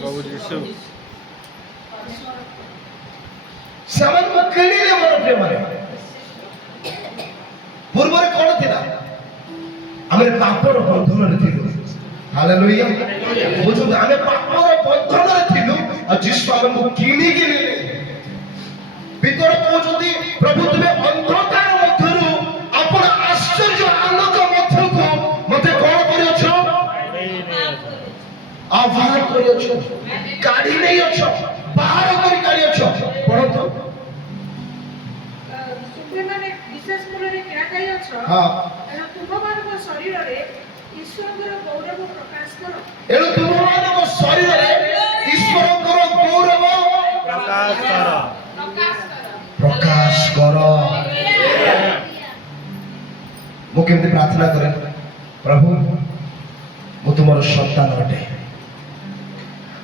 प्रभु यीशु सामान को किनिले मोर प्रेम रे पूर्व रे कोन थिला हमरे पापर बंधन रे थिलु हालेलुया बुझु हमें पापर बंधन रे थिलु और जिस हमको किनी किनी ଭିତରେ କହୁଛନ୍ତି ପ୍ରଭୁ ତୁମେ ଅନ୍ଧକାର ମଧ୍ୟରୁ ଆପଣ ଆଶ୍ଚର୍ଯ୍ୟ ଆଲୋକ ମଧ୍ୟକୁ ମତେ କଣ କରିଅଛ ଆହ୍ୱାନ କରିଅଛ କାଢି ନେଇଅଛ ବାହାର କରି କାଢିଅଛ ପଢନ୍ତୁ ତୁମେମାନେ ବିଶେଷ ମୂଲ୍ୟରେ କିଣାଯାଇଅଛ ହଁ ଏଣୁ ତୁମମାନଙ୍କ ଶରୀରରେ ଈଶ୍ୱରଙ୍କର ଗୌରବ ପ୍ରକାଶ କର ଏଣୁ ତୁମମାନଙ୍କ ଶରୀରରେ ଈଶ୍ୱରଙ୍କର ଗୌରବ ପ୍ରକାଶ କର ମୁଁ କେମିତି ପ୍ରାର୍ଥନା କରେ ପ୍ରଭୁ ମୁଁ ତୁମର ସନ୍ତାନ ଅଟେ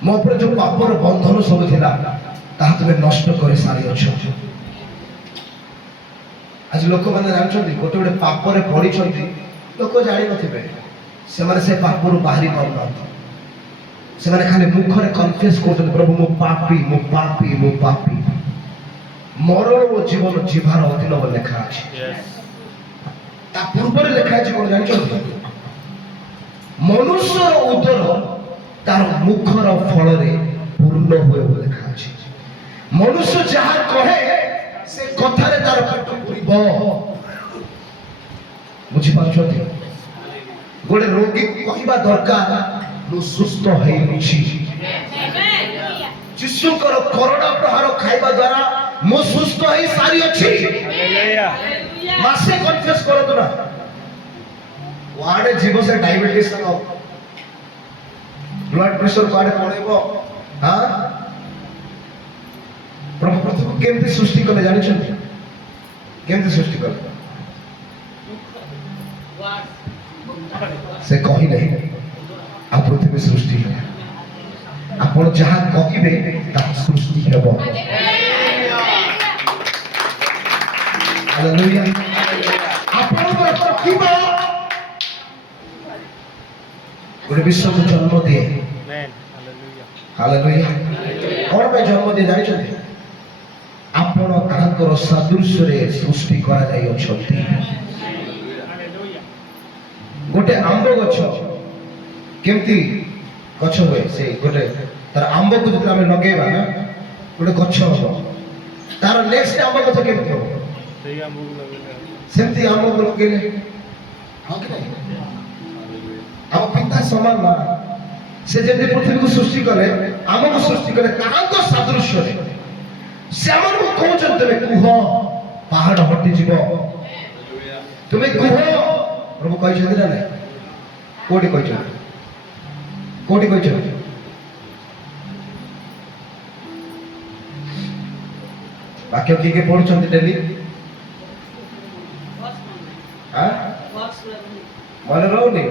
ମୋ ଉପରେ ଯୋଉ ପାପର ବନ୍ଧନ ସବୁ ଥିଲା ତାହା ତୁମେ ନଷ୍ଟ କରି ସାରିଅଛ ଆଜି ଲୋକମାନେ ଜାଣିଛନ୍ତି ଗୋଟେ ଗୋଟେ ପାପରେ ପଡ଼ିଛନ୍ତି ଲୋକ ଜାଣିନଥିବେ ସେମାନେ ସେ ପାପରୁ ବାହାରି ପାରୁନାହାନ୍ତି ସେମାନେ ଖାଲି ମୁଖରେ କନଫେସ୍ କରୁଛନ୍ତି ପ୍ରଭୁ ମୁଁ ପାପୀ ମୁଁ ପାପୀ ମୁଁ ପାପୀ ମରଣ ଓ ଜୀବନ ଜିଭାର ଅଧୀନ ବୋଲି ଲେଖା ଅଛି ତା ପୂର୍ବରେ ଲେଖା ଅଛି କଣ ଜାଣିଛନ୍ତି ମନୁଷ୍ୟର ଉଦର ତାର ମୁଖର ଫଳରେ ପୂର୍ଣ୍ଣ ହୁଏ ବୋଲି ଲେଖା ଅଛି ମନୁଷ୍ୟ ଯାହା କହେ ସେ କଥାରେ ତାର ପେଟ ପୁରିବ ବୁଝିପାରୁଛନ୍ତି ଗୋଟେ ରୋଗୀ କହିବା ଦରକାର ମୁଁ ସୁସ୍ଥ ହେଇଛି ଯୀଶୁଙ୍କର କରୋନା ପ୍ରହାର ଖାଇବା ଦ୍ୱାରା ମୁଁ ସୁସ୍ଥ ହେଇ ସାରିଅଛି ମାସେ କନଫେସ୍ କରନ୍ତୁ ନା କୁଆଡେ ଯିବ ସେ ଡାଇବେଟିସ୍ ବ୍ଲଡ ପ୍ରେସର କୁଆଡେ ପଳେଇବ ହଁ ପ୍ରଭୁ ପୃଥିବୀକୁ କେମିତି ସୃଷ୍ଟି କଲେ ଜାଣିଛନ୍ତି କେମିତି ସୃଷ୍ଟି କଲେ ସେ କହିଲେ ଆଉ ପୃଥିବୀ ସୃଷ୍ଟି ହେଲା ଆପଣ ଯାହା କହିବେ ତାହା ସୃଷ୍ଟି ହେବ ହାଲେଲୁୟା ଆପଣଙ୍କର କହିବା ଗୋଟେ ବିଶ୍ୱକୁ ଜନ୍ମ ଦିଏ ହାଲେଲୁୟା କଣ ପାଇଁ ଜନ୍ମ ଦିଏ ଜାଣିଛନ୍ତି ଆପଣ ତାଙ୍କର ସାଦୃଶ୍ୟରେ ସୃଷ୍ଟି କରାଯାଇଅଛନ୍ତି ଗୋଟେ ଆମ୍ବ ଗଛ କେମିତି ଗଛ ହୁଏ ସେ ଗୋଟେ ତାର ଆମ୍ବକୁ ଯେତେବେଳେ ଆମେ ଲଗେଇବା ନା ଗୋଟେ ଗଛ ହବ ତାର ନେକ୍ସଟ ଆମ୍ବ ଗଛ କେମିତି ହବ ସେମିତି ଆମ୍ବକୁ ଲଗେଇଲେ ହଁ କି ନାହିଁ ଆମ ପିତା ସମାନ ନା ସେ ଯେମିତି ପୃଥିବୀକୁ ସୃଷ୍ଟି କଲେ ଆମକୁ ସୃଷ୍ଟି କଲେ ତାଙ୍କ ସାଦୃଶ୍ୟରେ ସେ ଆମକୁ କହୁଛନ୍ତି ତୁମେ କୁହ ପାହାଡ ହଟିଯିବ ତୁମେ କୁହ ପ୍ରଭୁ କହିଛନ୍ତି ନା ନାଇଁ କୋଉଠି କହିଛନ୍ତି କୋଉଠି କହିଛନ୍ତି ବାକ୍ୟ କିଏ କିଏ ପଢୁଛନ୍ତି ଡେଲି ମନେ ରହୁନି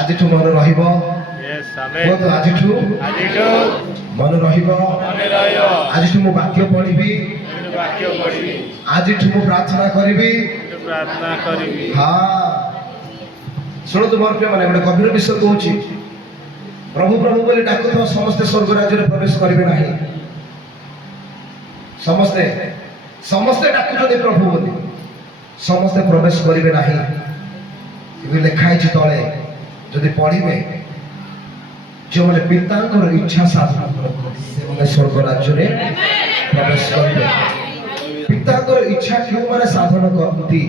ଆଜିଠୁ ମନେ ରହିବ କୁହନ୍ତୁ ଆଜିଠୁ ମନେ ରହିବ ଆଜିଠୁ ମୁଁ ବାକ୍ୟ ପଢିବି ଆଜିଠୁ ମୁଁ ପ୍ରାର୍ଥନା କରିବି ହଁ ଶୁଣନ୍ତୁ ମୋର ପ୍ରିୟ ମାନେ ଗୋଟେ ଗଭୀର ବିଷୟ କହୁଛି ପ୍ରଭୁ ପ୍ରଭୁ ବୋଲି ଡାକୁଥିବା ସମସ୍ତେ ସ୍ୱର୍ଗ ରାଜ୍ୟରେ ପ୍ରବେଶ କରିବେ ନାହିଁ ସମସ୍ତେ ସମସ୍ତେ ଡାକୁଛନ୍ତି ପ୍ରଭୁ ବୋଲି ସମସ୍ତେ ପ୍ରବେଶ କରିବେ ନାହିଁ କିନ୍ତୁ ଲେଖା ହେଇଛି ତଳେ ଯଦି ପଢିବେ ଯେଉଁମାନେ ପିତାଙ୍କର ଇଚ୍ଛା ସାଧନ କରନ୍ତି ସେମାନେ ସ୍ୱର୍ଗ ରାଜ୍ୟରେ ପ୍ରବେଶ କରିବେ ପିତାଙ୍କର ଇଚ୍ଛା କେଉଁମାନେ ସାଧନ କରନ୍ତି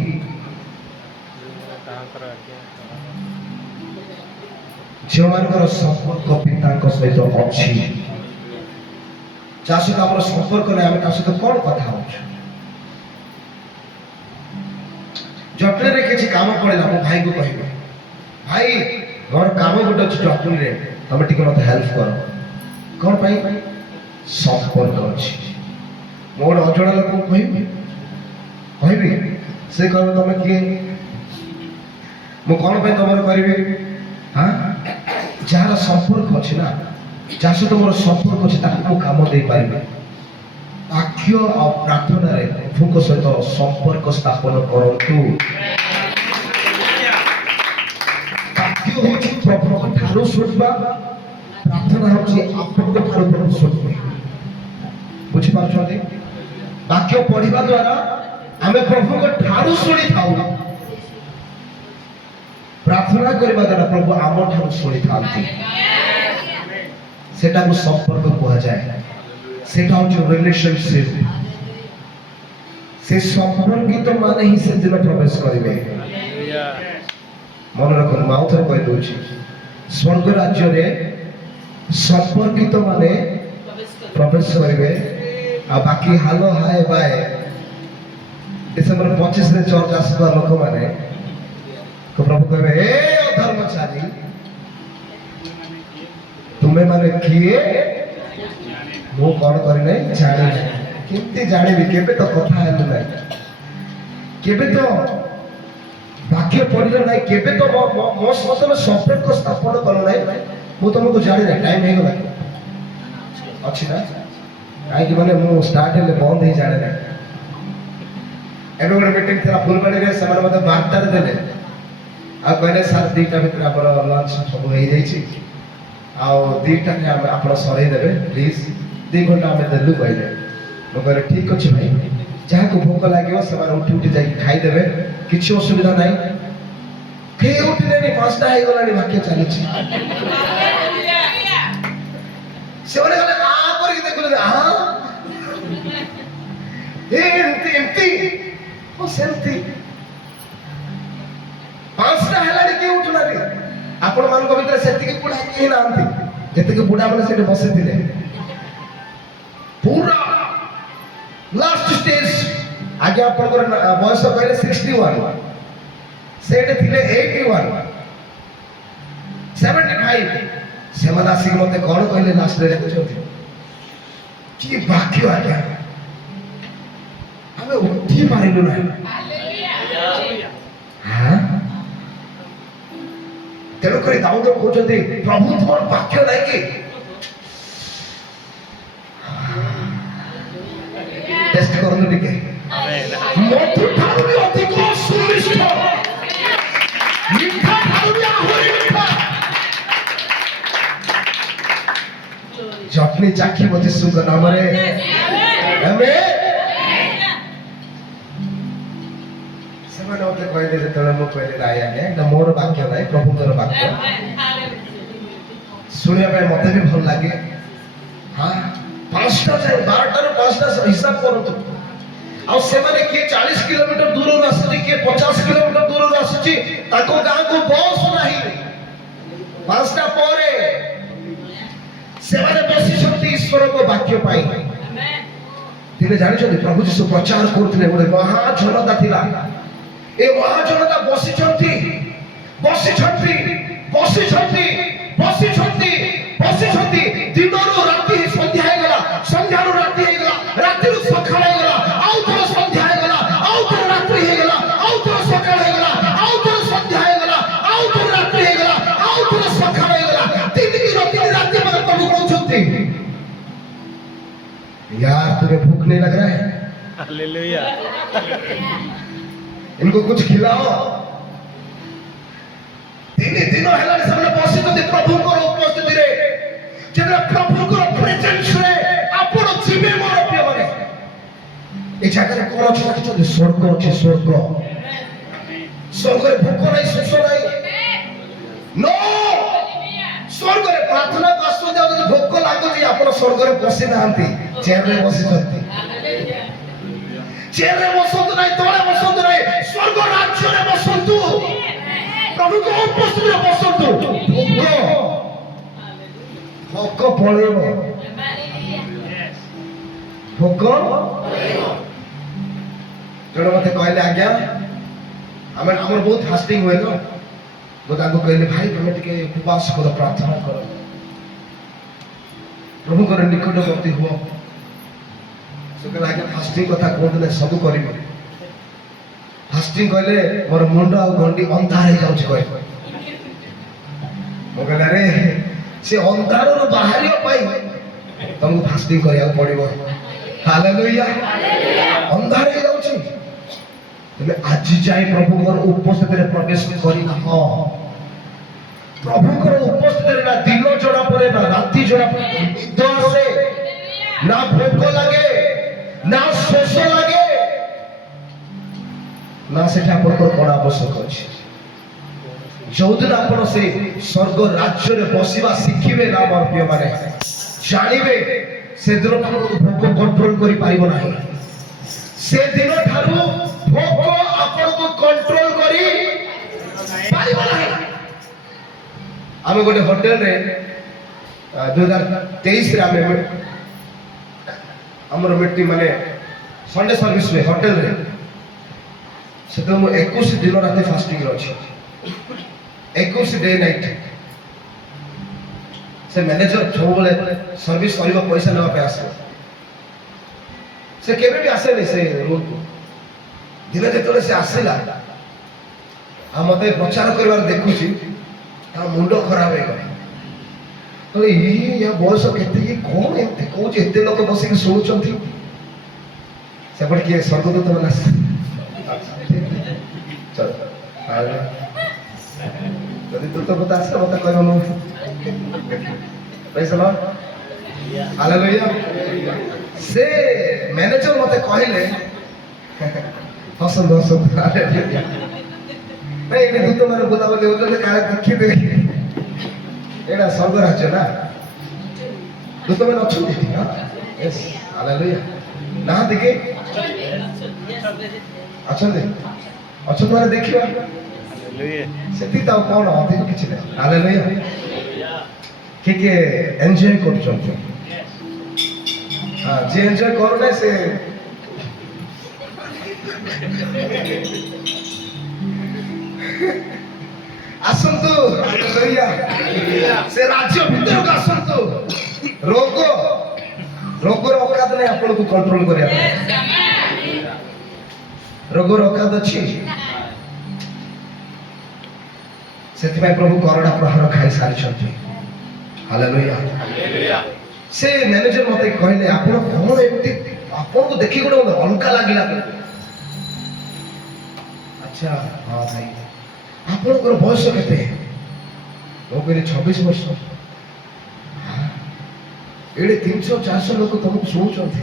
ଯେଉଁମାନଙ୍କର ସମ୍ପର୍କ ପିତାଙ୍କ ସହିତ ଅଛି ଯାହା ସହିତ ଆମର ସମ୍ପର୍କ ନାହିଁ ଆମେ ତା ସହିତ କଣ କଥା ହଉଛୁ ଜଟଣୀରେ କିଛି କାମ ପଡିଲା ମୋ ଭାଇକୁ କହିବି ଭାଇ ମୋର କାମ ଗୋଟେ ଅଛି ଜଟଣୀରେ ତମେ ଟିକେ ମତେ ହେଲ୍ପ କର କଣ ପାଇଁ ସମ୍ପର୍କ ଅଛି ମୁଁ ଗୋଟେ ଅଜଣା ଲୋକଙ୍କୁ କହିବି ସେ କହିବ ତମେ କିଏ ମୁଁ କଣ ପାଇଁ ତମର କରିବି ହଁ ଯାହାର ସମ୍ପର୍କ ଅଛି ନା ଯାହା ସହିତ ମୋର ସମ୍ପର୍କ ଅଛି ତାକୁ ମୁଁ କାମ ଦେଇପାରିବି ବାକ୍ୟ ଆଉ ପ୍ରାର୍ଥନାରେ ପ୍ରଭୁଙ୍କ ସହିତ ସମ୍ପର୍କ ସ୍ଥାପନ କରନ୍ତୁ ବାକ୍ୟ ହେଉଛି ପ୍ରଭୁଙ୍କ ଠାରୁ ଶୁଣିବା ପ୍ରାର୍ଥନା ହେଉଛି ଆପଣଙ୍କ ଠାରୁ ପ୍ରଭୁ ଶୁଣିବେ ବୁଝିପାରୁଛନ୍ତି ବାକ୍ୟ ପଢିବା ଦ୍ୱାରା ଆମେ ପ୍ରଭୁଙ୍କ ଠାରୁ ଶୁଣିଥାଉ ପ୍ରାର୍ଥନା କରିବା ଦ୍ୱାରା ପ୍ରଭୁ ଆମ ଠାରୁ ଶୁଣିଥାନ୍ତି ସେଟାକୁ ସମ୍ପର୍କ କୁହାଯାଏ ସେଟା ହେଉଛି ରିଲେସନସିପ से संपर्कित माने ही से दिन प्रवेश करेंगे मन रख माउथ कह दूची स्वर्ग राज्य रे संपर्कित माने प्रवेश करेंगे आ बाकी हालो हाय बाय डिसेंबर 25 रे चर्च आसबा लोक माने को प्रभु कहबे ए अधर्मचारी तुम्हें माने किए मु कौन करने जाने केमती जानिबी केबे तो कथा हेलु नै केबे तो वाक्य पढ़िल नै केबे तो मो सହିତ संपर्क स्थापन कल नै मु तुमको जानि नै टाइम हे गला अछि ना काई कि माने मु स्टार्ट हेले बंद हे जाने नै एबे गोटे मीटिंग थला फुलबाड़ी रे समान मते 12 रे देले आ कहले सर 2टा भितर आपन लंच सब हे जाई छी आ 2टा के आपन सरै देबे प्लीज 2 घंटा हमें देलु कहले मु कहले ठीक अछि भाई जहाँ को भूख लगे से उठी उठी जाए खाई देवे किसी असुविधा ना कहीं उठने नहीं 5टा हो गला भाग्य चली से गले आ कर देखले हां एमती एमती ओ सेमती 5टा हेलानी के उठना रे आपण मान को भीतर सेति के बुढ़ा के नांती जते के बुढ़ा माने सेटे बसे थिले पूरा लास्ट स्टेज आगे आपनकर बयस कहले 61 सेटे थिले 81 75 सेमन आसी मते कोन कहले लास्ट रे देखछथि कि वाक्य आज्ञा हमें उठी पारिलु ना हालेलुया हां तेरो करे दाऊद कहउछथि प्रभु तोर वाक्य नै कि टेस्ट करनु टिके मधु ठारू भी अधिक सुमिष्ट मिठा ठारू भी आहुरी मिठा चटनी चाखी मते सुग नाम रे आमेन सेमाने ओते कहले जे तळे मो कहले नाय आने ना मोर वाक्य नाय प्रभुଙ୍କର वाक्य सुनिया पे मते भी भल लागे हां 5टा से 12टा ରୁ 5टा हिसाब करतो आ से माने के 40 किलोमीटर दूर आसी के 50 किलोमीटर दूर आसी ताको गां को बस नाही 5टा परे से माने बसी शक्ति ईश्वर को वाक्य पाई आमेन तिने जानि छथि प्रभु यीशु प्रचार करथिले गोटे महा जनता थिला ए महा जनता बसी छथि बसी छथि बसी छथि बसी छथि बसी छथि दिनरो राति संध्या हे गला संध्यारो राति हे गला रातिरो सकाळ हे गला आउ तो संध्या हे गला आउ तो रात्रि हे गला आउ तो सकाळ हे गला आउ तो संध्या हे गला आउ तो रात्रि हे गला आउ तो सकाळ हे गला तीन राति में प्रभु कहउछथि यार तुम्हें भूख नहीं लग रहा है हालेलुया इनको कुछ खिलाओ दिन हेला सबने बसी तो प्रभु को उपस्थिति रे जेला प्रभु को प्रेजेंस रे आपण जीवे मोर प्रिय माने ए जगह रे कोन अछि कि स्वर्ग अछि स्वर्ग स्वर्ग रे भूख नहीं शोष नहीं नो स्वर्ग रे प्रार्थना पास जाउ जे भूख लागो जे आपण स्वर्ग रे बसी नांती चेयर रे बसी छथि चेयर रे बसंतु नहीं तोले बसंतु नहीं स्वर्ग राज्य रे बसंतु प्रभु को उपस्थित रे बसंतु भोक पळेबो भोक जण मते कहले आज्ञा हमर बहुत फास्टिंग होय तो मो ताको कहले भाई तुम टिके उपवास करो प्रार्थना करो प्रभु को निकटवर्ती हुओ से कहले आज्ञा फास्टिंग कथा कहले सब करिबो फास्टिंग कहले मोर मुंड आ गंडी अंधार हे जाउछ कह मो कहले रे से अंधार रो बाहरियो पाई तुमको फास्टिंग करिया पड़िबो हालेलुया अंधार हे जाउछ तबे आज जाय प्रभु को उपस्थिति रे प्रवेश करी हो प्रभु को उपस्थिति रे ना दिन जड़ा पड़े ना राति जड़ा पड़े निद से ना भूख लगे ना शोष लगे ना से ठाकुर को कोन आवश्यक अछि जो दिन आपण से स्वर्ग राज्य रे बसिबा शिखिबे ना मोर प्रिय माने जानिबे से दिन भोक कंट्रोल करि पारिबो नाही से दिन ठारू भोक आपण को कंट्रोल करी पारिबो नाही। आमे गोटे होटल रे 2023 रे आमे हमर मीटिंग माने संडे सर्विस रे होटल रे से तो मु 21 दिन रात फास्टिंग रे अछि 21 डे नाइट से मैनेजर जो बोले सर्विस करबा पैसा लेवा पे आसे से केबे भी आसे नहीं से रूम को दिने जेतले से आसेला आ मते प्रचार करबार देखुची ता मुंडो खराब हे गला तो या बॉस केते की कोन एते कोच एते लोक बसी के सोचंती से पर के स्वर्गदूत बना चल आले जदि तू तो बता से बता कहबो नो प्रेज लॉर्ड हालेलुया से मैनेजर मते कहले हसन हसन हालेलुया नहीं ये तू तो मारे बोला बोले उधर काहे देखि दे एडा स्वर्ग राज्य ना तू तो मैं अच्छु थी हां यस हालेलुया ना देखे अच्छा दे अच्छा तुम्हारे देखियो हालेलुया सेति ता कोन अधिक किछ नै हालेलुया के एन्जॉय करछन हां जे एन्जॉय करू नै से आसंतु हालेलुया से राज्य भीतर का आसंतु रोगर औकात नै आपन को कंट्रोल करिया रोगर औकात अछि सेति भाई प्रभु करडा प्रहार खाई सारी छथि हालेलुया से मैनेजर मते कहले आपन कोन एति आपन को देखि गोटे अलका लागिला अच्छा हां भाई आपन को बयस केते ओ कहले 26 वर्ष एडे 300 400 लोक तुमको सुनुचंते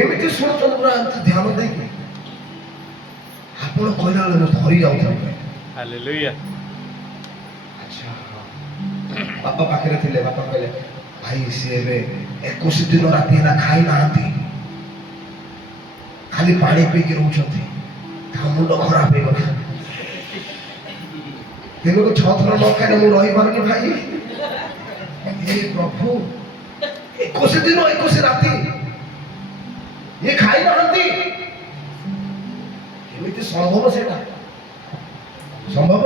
एमिति सुनुचंत पूरा ध्यान दे के आपन कहला न धरि जाउ हालेलुया अच्छा बापा पाखरे थिले बापा कहले भाई से बे 21 दिन राती ना खाई नांती खाली पानी पी के रहउछथि ता मुंड खराब हे गला दिनको 6 थर न खाने मु रही पारनी भाई हे प्रभु 21 दिन 21 राती ये खाई नांती केमिति संभव सेटा संभव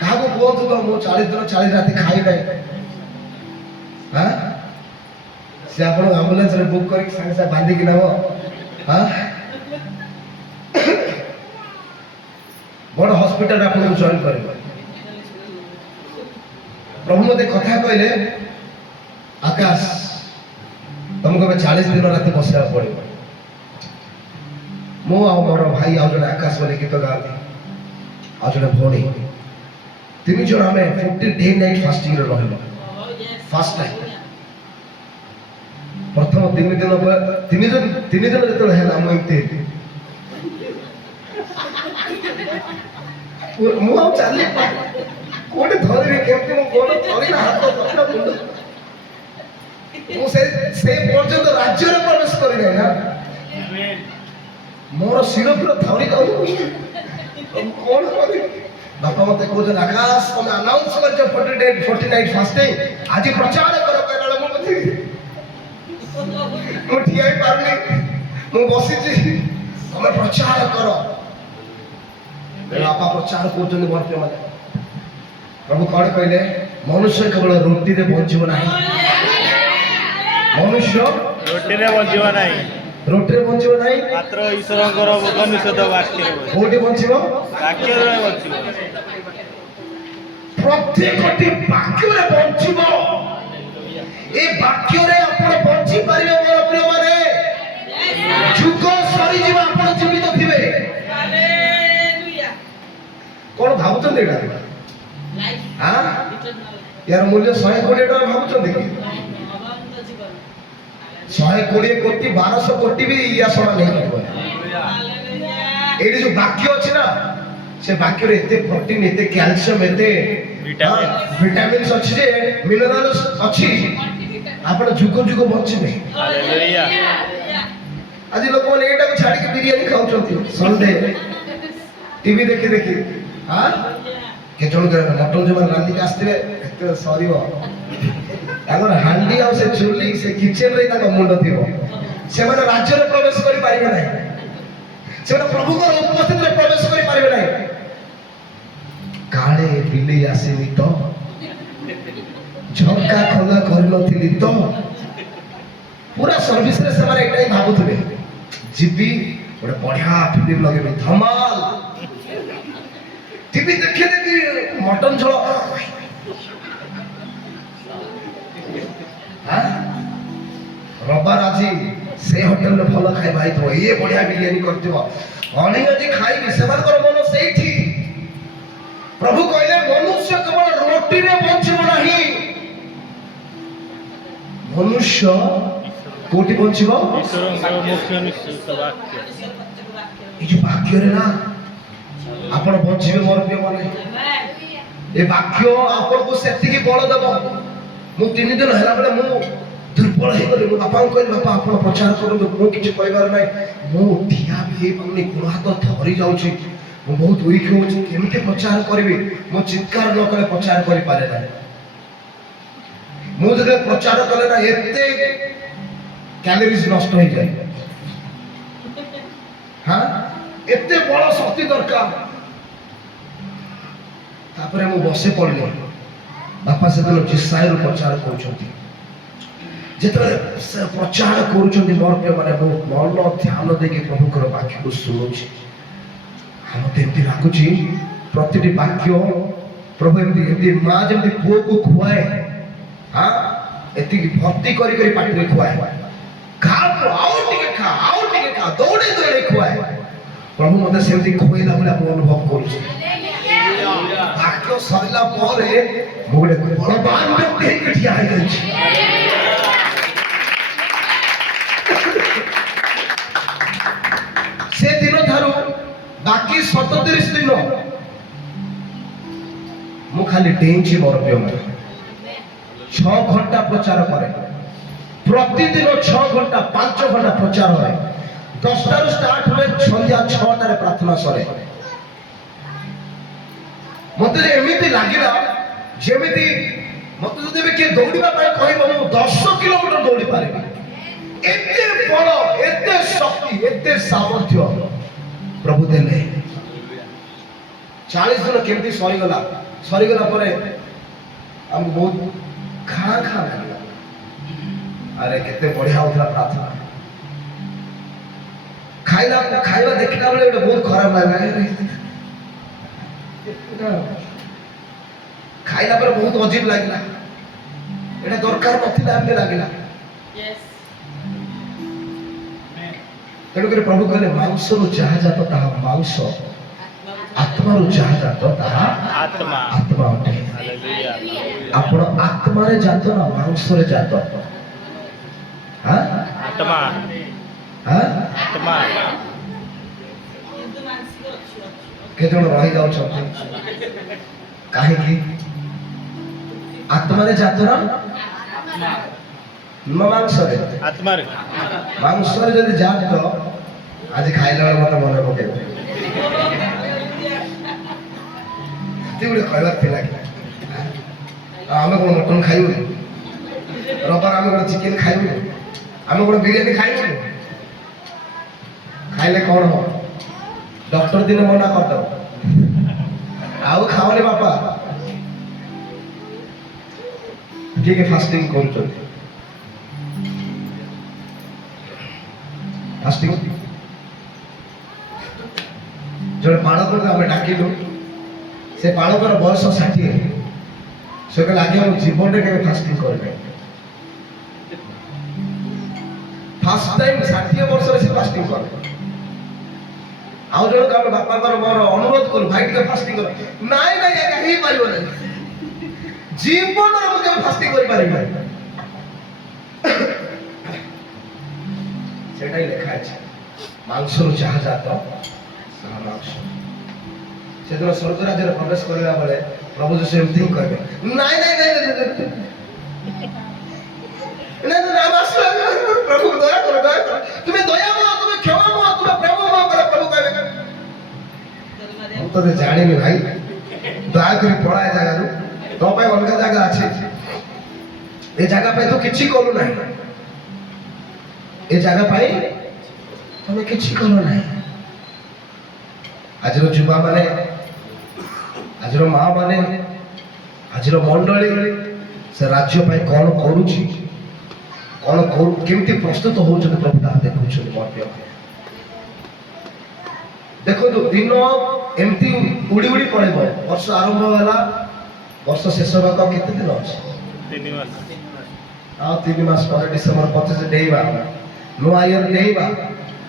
कहा को कहतु तो मो 40 दिन 40 राती खाई नै हां से आपण एम्बुलेंस रे बुक करी संगे से बांधी कि नबो हां बड़ हॉस्पिटल आपण को जॉइन करबो प्रभु मते कथा कहले आकाश तुमको 40 दिन राती बसरा पड़े मो आ मोर भाई आ जने आकाश बोले गीत गाती आ जने भोणी तीन जन हमें 40 डे नाइट फास्टिंग रे रहलो फास्ट टाइम प्रथम 3 दिन जतो है नाम एमते मु आ चाली कोडे धरि केमते मु कोन धरि ना हाथ पकड़ा मुंड मु से पर्यंत राज्य रे प्रवेश करि नै ना मोर सिर पूरा धरि जाउ कोन करि बापा मते कहते आकाश तुम अनाउंस कर 40 नाइट फास्टिंग आज प्रचार करो कहला मु मते मु ठिया ही पारनी मु बसी छी तुम प्रचार करो बापा प्रचार करते भरते माने प्रभु कौन कहले मनुष्य केवल रोटी रे बंचिबो नाही मनुष्य रोटी रे बंचिबो नाही रोटी रे बंचिबो नाही मात्र ईश्वरଙ୍କର उपनिषद वाक्य रे कोठी बंचिबो वाक्य रे बंचिबो प्रत्येकटी वाक्य रे बंचिबो ए वाक्य रे आपण बंची परिबे मोर प्रिय माने जुग सरी जीव आपण जीवित थिबे हालेलुया कोन भाबुचन एटा लाइफ हां यार मूल्य 100 कोटी टका भाबुचन कि 120 कोटी 1200 कोटी भी या समा नहीं हालेलुया एडी जो वाक्य अछि ना से वाक्य रे एते प्रोटीन एते कैल्शियम एते विटामिन्स अछि जे मिनरल्स अछि आपण जुग जुग बचिबे हालेलुया ଆଜି ଲୋକମାନେ ଏଇଟାକୁ ଛାଡ଼ିକି ବିରିୟାନୀ ଖାଉଛନ୍ତି ସଣ୍ଡେ ଟିଭି ଦେଖି ଦେଖି। ହଁ କେତେ ଜଣ ମଟନ ଯୋଉମାନେ ରାନ୍ଧିକି ଆସିଥିବେ କେତେ ସରିବ ତାଙ୍କର ହାଣ୍ଡି ଆଉ ସେ ଚୁଲି ସେ କିଚେନରେ ତାଙ୍କ ମୁଣ୍ଡ ଥିବ। ସେମାନେ ରାଜ୍ୟରେ ପ୍ରବେଶ କରିପାରିବେ ନାହିଁ, ସେମାନେ ପ୍ରଭୁଙ୍କର ଉପସ୍ଥିତିରେ ପ୍ରବେଶ କରିପାରିବେ ନାହିଁ। କାଳେ ବିଲେଇ ଆସିନି ତ, ଝରକା ଖୋଲା କରିନଥିଲି ତ, ପୁରା ସର୍ଭିସରେ ସେମାନେ ଏଇଟା ହିଁ ଭାବୁଥିବେ ଯିବି ଗୋଟେ ବଢିଆ ଫିଲ୍ମ ଲଗେଇବି ଧମାଲ, ଟିଭି ଦେଖି ଦେଖି ମଟନ ଝୋଳ। ରବିବାର ଆଜି ସେ ହୋଟେଲରେ ଭଲ ଖାଇବା ହେଇଥିବ, ଇଏ ବଢିଆ ବିରିୟାନୀ କରିଥିବ, ଅନେକ ଆଜି ଖାଇବି, ସେମାନଙ୍କର ମନ ସେଇଠି। ପ୍ରଭୁ କହିଲେ ମନୁଷ୍ୟ କେବଳ ରୁଟିରେ ବଞ୍ଚିବ ନାହିଁ, ମନୁଷ୍ୟ କୋଉଠି ବଞ୍ଚିବ? ଈଶ୍ୱରଙ୍କର ମୁଖ୍ୟ ନିଶ୍ଚିତ ବାକ୍ୟ। ଏଇ ଯୋଉ ବାକ୍ୟରେ ନା ଆପଣ ବଞ୍ଚିବେ ମୋର ପ୍ରିୟ ମାନେ। ଏ ବାକ୍ୟ ଆପଣଙ୍କୁ ସେତିକି ବଳ ଦେବ। ମୁଁ 3 ଦିନ ହେଲା ବେଳେ ମୁଁ ଦୁର୍ବଳ ହେଇଗଲି। ମୋ ବାପାଙ୍କୁ କହିଲି ବାପା ଆପଣ ପ୍ରଚାର କରନ୍ତୁ, ମୁଁ କିଛି କହିବାର ନାହିଁ, ମୁଁ ଠିଆ ବି ହେଇପାରୁନି, ଗୋଡ଼ ହାତ ଥରି ଯାଉଛି, ମୁଁ ବହୁତ ୱିକ୍ ହଉଛି, କେମିତି ପ୍ରଚାର କରିବି? ମୁଁ ଚିତ୍କାର ନ କଲେ ପ୍ରଚାର କରିପାରେ ନାହିଁ। ମୁଁ ଯେତେବେଳେ ପ୍ରଚାର କଲେ ନା ଏତେ କ୍ୟାଲୋରିଜ ନଷ୍ଟ ହେଇଯାଏ। ହଁ ଏତେ ବଡ଼ ଶକ୍ତି ଦରକାର। ତାପରେ ମୁଁ ବସେ ପଡ଼ିଲି। ବାପା ସେଦିନ ଜିସାଇରୁ ପ୍ରଚାର କରୁଛନ୍ତି, ଯେତେବେଳେ ସେ ପ୍ରଚାର କରୁଛନ୍ତି ମୋର ପ୍ରିୟ ମାନେ ମୁଁ ମନ ଧ୍ୟାନ ଦେଇକି ପ୍ରଭୁଙ୍କର ବାକ୍ୟକୁ ଶୁଣୁଛି। ମତେ ଏମିତି ଲାଗୁଛି ପ୍ରତିଟି ବାକ୍ୟ ପ୍ରଭୁ ଏମିତି ମା ଯେମିତି ପୁଅକୁ ଖୁଆଏ, ଏତିକି ଭର୍ତ୍ତି କରି କରି ପାଟିରେ ଖୁଆଏ, ଖା ଆଉ ଟିକେ ଖା ଆଉ ଟିକେ ଖା, ଦୌଡେଇ ଦୌଡେଇ ଖୁଆଏ। ପ୍ରଭୁ ମତେ ସେମିତି ଖୁଆଇଲା ଭଳିଆ ମୁଁ ଅନୁଭବ କରୁଛି। ବାକ୍ୟ ସରିଲା ପରେ ମୁଁ ଗୋଟେ ବଳବାନ ବ୍ୟକ୍ତି ହେଇକି ଠିଆ ହେଇଯାଇଛି। ସେ ଦିନ ଠାରୁ ବାକି 37 ଦିନ ମୁଁ ଖାଲି ଡେଇଁଛି ମୋର ପ୍ରିୟ ମାନେ। 6 ଘଣ୍ଟା ପ୍ରଚାର କରେ, ପ୍ରତିଦିନ 6 ଘଣ୍ଟା 5 ଘଣ୍ଟା ପ୍ରଚାର ହୁଏ। 10ଟାରୁ ଷ୍ଟାର୍ଟ ହୁଏ, ସନ୍ଧ୍ୟା 6ଟାରେ ପ୍ରାର୍ଥନା ସରେ। ମତେ ଏମିତି ଲାଗିଲା ଯେମିତି ମତେ ଯଦି ଏବେ କିଏ ଦୌଡ଼ିବା ପାଇଁ କହିବ ମୁଁ 10 କିଲୋମିଟର ଦୌଡ଼ି ପାରିବି। ଏତେ ବଳ, ଏତେ ଶକ୍ତି, ଏତେ ସାମର୍ଥ୍ୟ ପ୍ରଭୁ ଦେଲେ। 40 ଦିନ କେମିତି ସରିଗଲା। ସରିଗଲା ପରେ ଆମକୁ ବହୁତ ଖାଁ ଖାଁ ଲାଗିଲା। ଆରେ କେତେ ବଢିଆ ହଉଥିଲା ପ୍ରାର୍ଥନା। ଖାଇବା ଦେଖିଲା ବେଳେ ଗୋଟେ ବହୁତ ଖରାପ ଲାଗିଲା। ଖାଇଲା ପରେ ବହୁତ ଅଜୀବ ଲାଗିଲା, ଏଇଟା ଦରକାର ନଥିଲା ଏମିତି ଲାଗିଲା। ତେଣୁକରି ପ୍ରଭୁ କହିଲେ ମାଂସରୁ ଯାହା ଜାତ ତାହା ମାଂସ, ଆତ୍ମାରୁ ଯାହା ଜାତ ତାହା ଆତ୍ମା। ଆତ୍ମା ଅଟେ। ହାଲେଲୁୟା। ଆପଣ ଆତ୍ମାରେ ଜାତ ନା ମାଂସରେ ଜାତ? ଆତ୍ମା। ଆତ୍ମା। କେତେ ଜଣ ରହିଯାଉଛନ୍ତି କାହିଁକି? ଆତ୍ମାରେ ଜାତ ନା ମାଂସରେ? ଆତ୍ମାରେ। ମାଂସରେ ଯଦି ଜାତ ଆଜି ଖାଇଲା ବେଳେ ମତେ ମନେ ପକେଇବ। ଗୋଟେ କହିବାର ଥିଲା କି ଆମେ କଣ ମଟନ ଖାଇବୁନି, ରବିବାର ଆମେ କଣ ଚିକେନ ଖାଇବୁନି, ଆମେ କଣ ବିରିୟାନୀ ଖାଇବୁନି? ଖାଇଲେ କଣ ହବ? ଡକ୍ଟର ଦିନେ ମନା କରିଦବ ଆଉ ଖାଓନି ବାପା। କିଏ କିଏ ଫାଷ୍ଟିଂ କରୁଛନ୍ତି? ଫାଷ୍ଟିଂ ଜଣେ ବାଳକଙ୍କୁ ଆମେ ଡାକିଲୁ, ସେ ବାଳକର ବୟସ 60। ସେ କହିଲେ ଆଜ୍ଞା ମୁଁ ଜୀବନରେ କେବେ ଫାଷ୍ଟିଂ କରିନାହିଁ। ଫାଷ୍ଟ ଟାଇମ୍ 60 ବର୍ଷରେ ସେ ଫାଷ୍ଟିଂ କରେ। ଆଉ ଜଣକୁ ଆମେ ବାପାଙ୍କର ମୋର ଅନୁରୋଧ କରୁ ଭାଇ ଟିକେ ଫାଷ୍ଟିଂ କର। ନାଇଁ ନାଇଁ ଆଜ୍ଞା ହେଇପାରିବ ନାହିଁ, ଜୀବନରେ ମୁଁ କେବେ ଫାଷ୍ଟିଂ କରିପାରିବି ନାହିଁ। ସେଟା ହିଁ ଲେଖା ଅଛି, ମାଂସରୁ ଯାହା ଜାତ ତାହା ମାଂସ। ସେଦିନ ସ୍ୱର୍ଗ ରାଜ୍ୟରେ ପ୍ରବେଶ କରିବା ବେଳେ ପ୍ରଭୁ ଯୀଶୁ ଏମିତି ହିଁ କହିବେ, ନାଇଁ ନାଇଁ ନାଇଁ ପ୍ରଭୁ ଦୟା କର, ଦୟା କର, ତୁମେ ଦୟାମୟ, ତୁମେ ତତେ ଜାଣିନି ଭାଇ, ଦୟାକରି ପଳାଏ ଜାଗାରୁ, ତୋ ପାଇଁ ଅଲଗା ଜାଗା ଅଛି, ଏ ଜାଗା ପାଇଁ ତୁ କିଛି କଲୁ ନାହିଁ, ଏ ଜାଗା ପାଇଁ ତମେ କିଛି କଲ ନାହିଁ। ଆଜିର ଯୁବା ମାନେ, ଆଜିର ମା ମାନେ, ଆଜିର ମଣ୍ଡଳୀ ସେ ରାଜ୍ୟ ପାଇଁ କଣ କରୁଛି, କଣ କେମିତି ପ୍ରସ୍ତୁତ ହଉଛନ୍ତି ପ୍ରଭୁ ତାହା ଦେଖୁଛନ୍ତି ମଧ୍ୟ। ଦେଖନ୍ତୁ ଦିନ ଏମିତି ଉଡ଼ି ଉଡ଼ି ପଳେଇବ, ବର୍ଷ ଆରମ୍ଭ ହେଲା, ବର୍ଷ ଶେଷ ହେବାକୁ ଆଉ କେତେ ଦିନ ଅଛି? 3 ମାସ। ଆଉ 3 ମାସ ପରେ ଡିସେମ୍ବର 25 ଡେଇଁବା, ନୂଆ ଇୟର ଡେଇଁବା।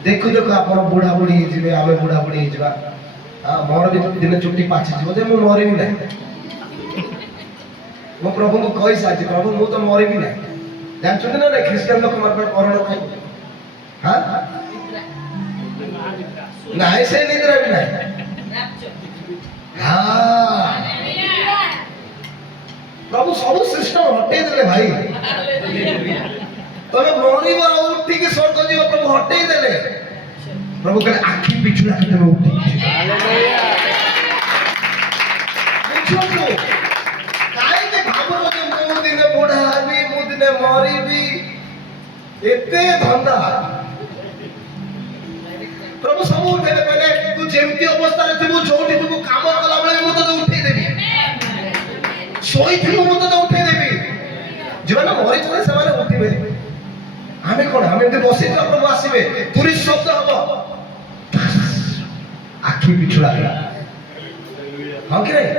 ଦେଖୁ ଦେଖୁ ଆପଣ ବୁଢ଼ା ବୁଢ଼ୀ ହେଇଯିବେ, ଆମେ ବୁଢ଼ା ବୁଢ଼ୀ ହେଇଯିବା। ମୋର ବି ଦିନେ ଚୁଟି ପାଚିଯିବ ଯେ ମୁଁ ମରିବି ନାହିଁ। ମୁଁ ପ୍ରଭୁଙ୍କୁ କହିସାରିଛି, ପ୍ରଭୁ ମୁଁ ତ ମରିବି ନାହିଁ। ଜାଣିଛନ୍ତି ନା ନାଇଁ ଖ୍ରୀଷ୍ଟିଆନ ଲୋକମାନଙ୍କ ମରଣ ନାହିଁ? ନାଇଁ ସେ ନିଦ୍ରା ବି ନାହିଁ। ପ୍ରଭୁ ସବୁ ସିଷ୍ଟମ ହଟେଇ ଦେଲେ ଭାଇ। ତମେ ମରିବ ଆଉ ଉଠିକି ସ୍ୱର୍ଗ ଯିବ, ପ୍ରଭୁ ହଟେଇ ଦେଲେ। ପ୍ରଭୁ କହିଲେ ଆଖି ପିଛୁଳା ତମେ ଉଠିକି ବୁଝନ୍ତୁ। କାହିଁକି ଭାବୁଛ ଯେ ମୁଁ ଦିନେ ବୁଢା ହେବି, ମୁଁ ଦିନେ ମରିବି, ଏତେ ଧନ୍ଦା। ପ୍ରଭୁ ସବୁ ଉଠେଇଲେ, କହିଲେ ତୁ ଯେମିତି ଅବସ୍ଥାରେ ଥିବୁ, ଯୋଉଠି ଥିବୁ, କାମ କଲା ବେଳେ ମୁଁ ତତେ ଉଠେଇଦେବି, ଶୋଇଥିବୁ ମୁଁ ତତେ ଉଠେଇଦେବି। ଯେଉଁମାନେ ମରିଛନ୍ତି ସେମାନେ ଉଠିବେ, ଆମେ କଣ? ଆମେ ଏମିତି ବସିଥିବା, ପ୍ରଭୁ ଆସିବେ, ତୁରି ଶବ୍ଦ ହବ, ଆଖି ପିଛୁଳା। ହଁ କି ନାଇଁ?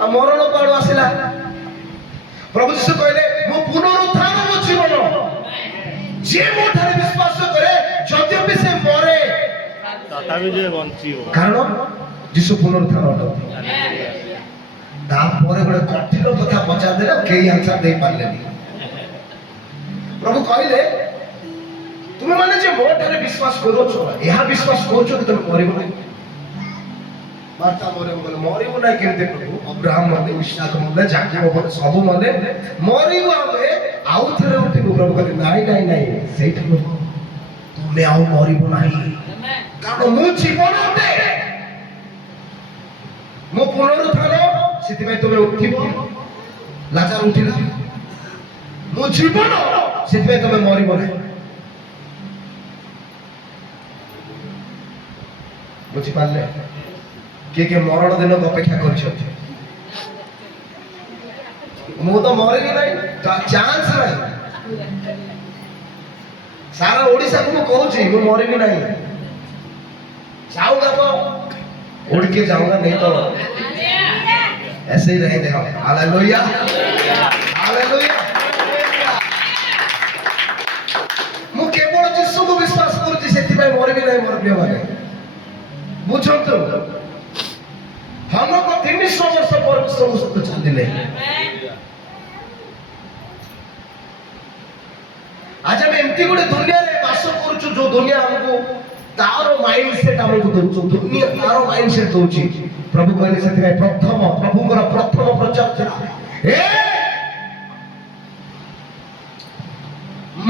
ଆଉ ମରଣ କୁଆଡୁ ଆସିଲା? ପ୍ରଭୁ ଯୀଶୁ କହିଲେ ମୁଁ ପୁନରୁତ୍ଥାନ, ମୋ ଜୀବନ, ଯିଏ ମୋ ଠାରେ ବିଶ୍ୱାସ କରେ ଯଦ୍ୟପି ସେ ମରେ ତଥାପି ଯେ ବଞ୍ଚିବ। କାରଣ ଯୀଶୁ ପୁନରୁତ୍ଥାନ ଅଟନ୍ତି। ତାପରେ ଗୋଟେ କଠିନ କଥା ପଚାରିଦେଲେ, କେହି ଆନ୍ସର ଦେଇପାରିଲେନି। ପ୍ରଭୁ କହିଲେ ତୁମେ ମାନେ ଯେ ମୋ ଠାରେ ବିଶ୍ୱାସ କରୁଛ, ଏହା ବିଶ୍ୱାସ କରୁଛ କି ତମେ ମରିବ ନାହିଁ? ମାର୍ଥା ମରିବ କହିଲେ ମରିବୁ ନାହିଁ କେମିତି ପ୍ରଭୁ? ଅବ୍ରାହମ ମଲେ, ଇସାକ ମଲେ, ଯାକୋବ ମଲେ, ସବୁ ମଲେ, ମରିବୁ ଆମେ ଆଉ ଥରେ ଉଠିବୁ। ପ୍ରଭୁ କହିଲେ ନାଇଁ ନାଇଁ ନାଇଁ, ସେଇଠି ନୁହଁ, ତୁମେ ଆଉ ମରିବ ନାହିଁ, କାରଣ ମୁଁ ଜୀବନ ଅଟେ, ମୁଁ ପୁନରୁତ୍ଥାନ, ସେଥିପାଇଁ ତୁମେ ଉଠିବ। ଲାଜାର ଉଠିଲା, ମୁଁ ଜୀବନ, ସେଥିପାଇଁ ତୁମେ ମରିବ ନାହିଁ। ବୁଝିପାରିଲେ? କିଏ କିଏ ମରଣ ଦିନକୁ ଅପେକ୍ଷା କରିଛନ୍ତି? ମୁଁ ତ ମରିବି ନାହିଁ, ଚାନ୍ସ ନାହିଁ। ସାରା ଓଡ଼ିଶାକୁ ମୁଁ କହୁଛି ମୁଁ ମରିବି ନାହିଁ। जाऊंगा तो उड़ के जाऊंगा, नहीं तो ऐसे ही रहेंगे हम। Hallelujah, hallelujah. ମୁଁ କେବଳ ଯୀଶୁକୁ ବିଶ୍ୱାସ କରୁଛି, ସେଥିପାଇଁ ମରିବି ନାହିଁ। ମୋର ପ୍ରିୟମାନେ ବୁଝନ୍ତୁ, ହନୋକ 300 ବର୍ଷ ପରମେଶ୍ୱରଙ୍କ ସହିତ ଚାଲିଲେ। ଆଜି ଆମେ ଏମିତି ଗୋଟେ ଦୁନିଆରେ ବାସ କରୁଛୁ, ଯୋଉ ଦୁନିଆ ଆମକୁ ତାର ମାଇଣ୍ଡ ସେଟ୍ ଆମକୁ ଦଉଛୁ, ଦୁନିଆ ତାର ମାଇଣ୍ଡ ସେଟ୍ ଦଉଛି। ପ୍ରଭୁ କହିଲେ ସେଥିପାଇଁ ପ୍ରଭୁଙ୍କର ପ୍ରଥମ ପ୍ରଚାର ଥିଲା,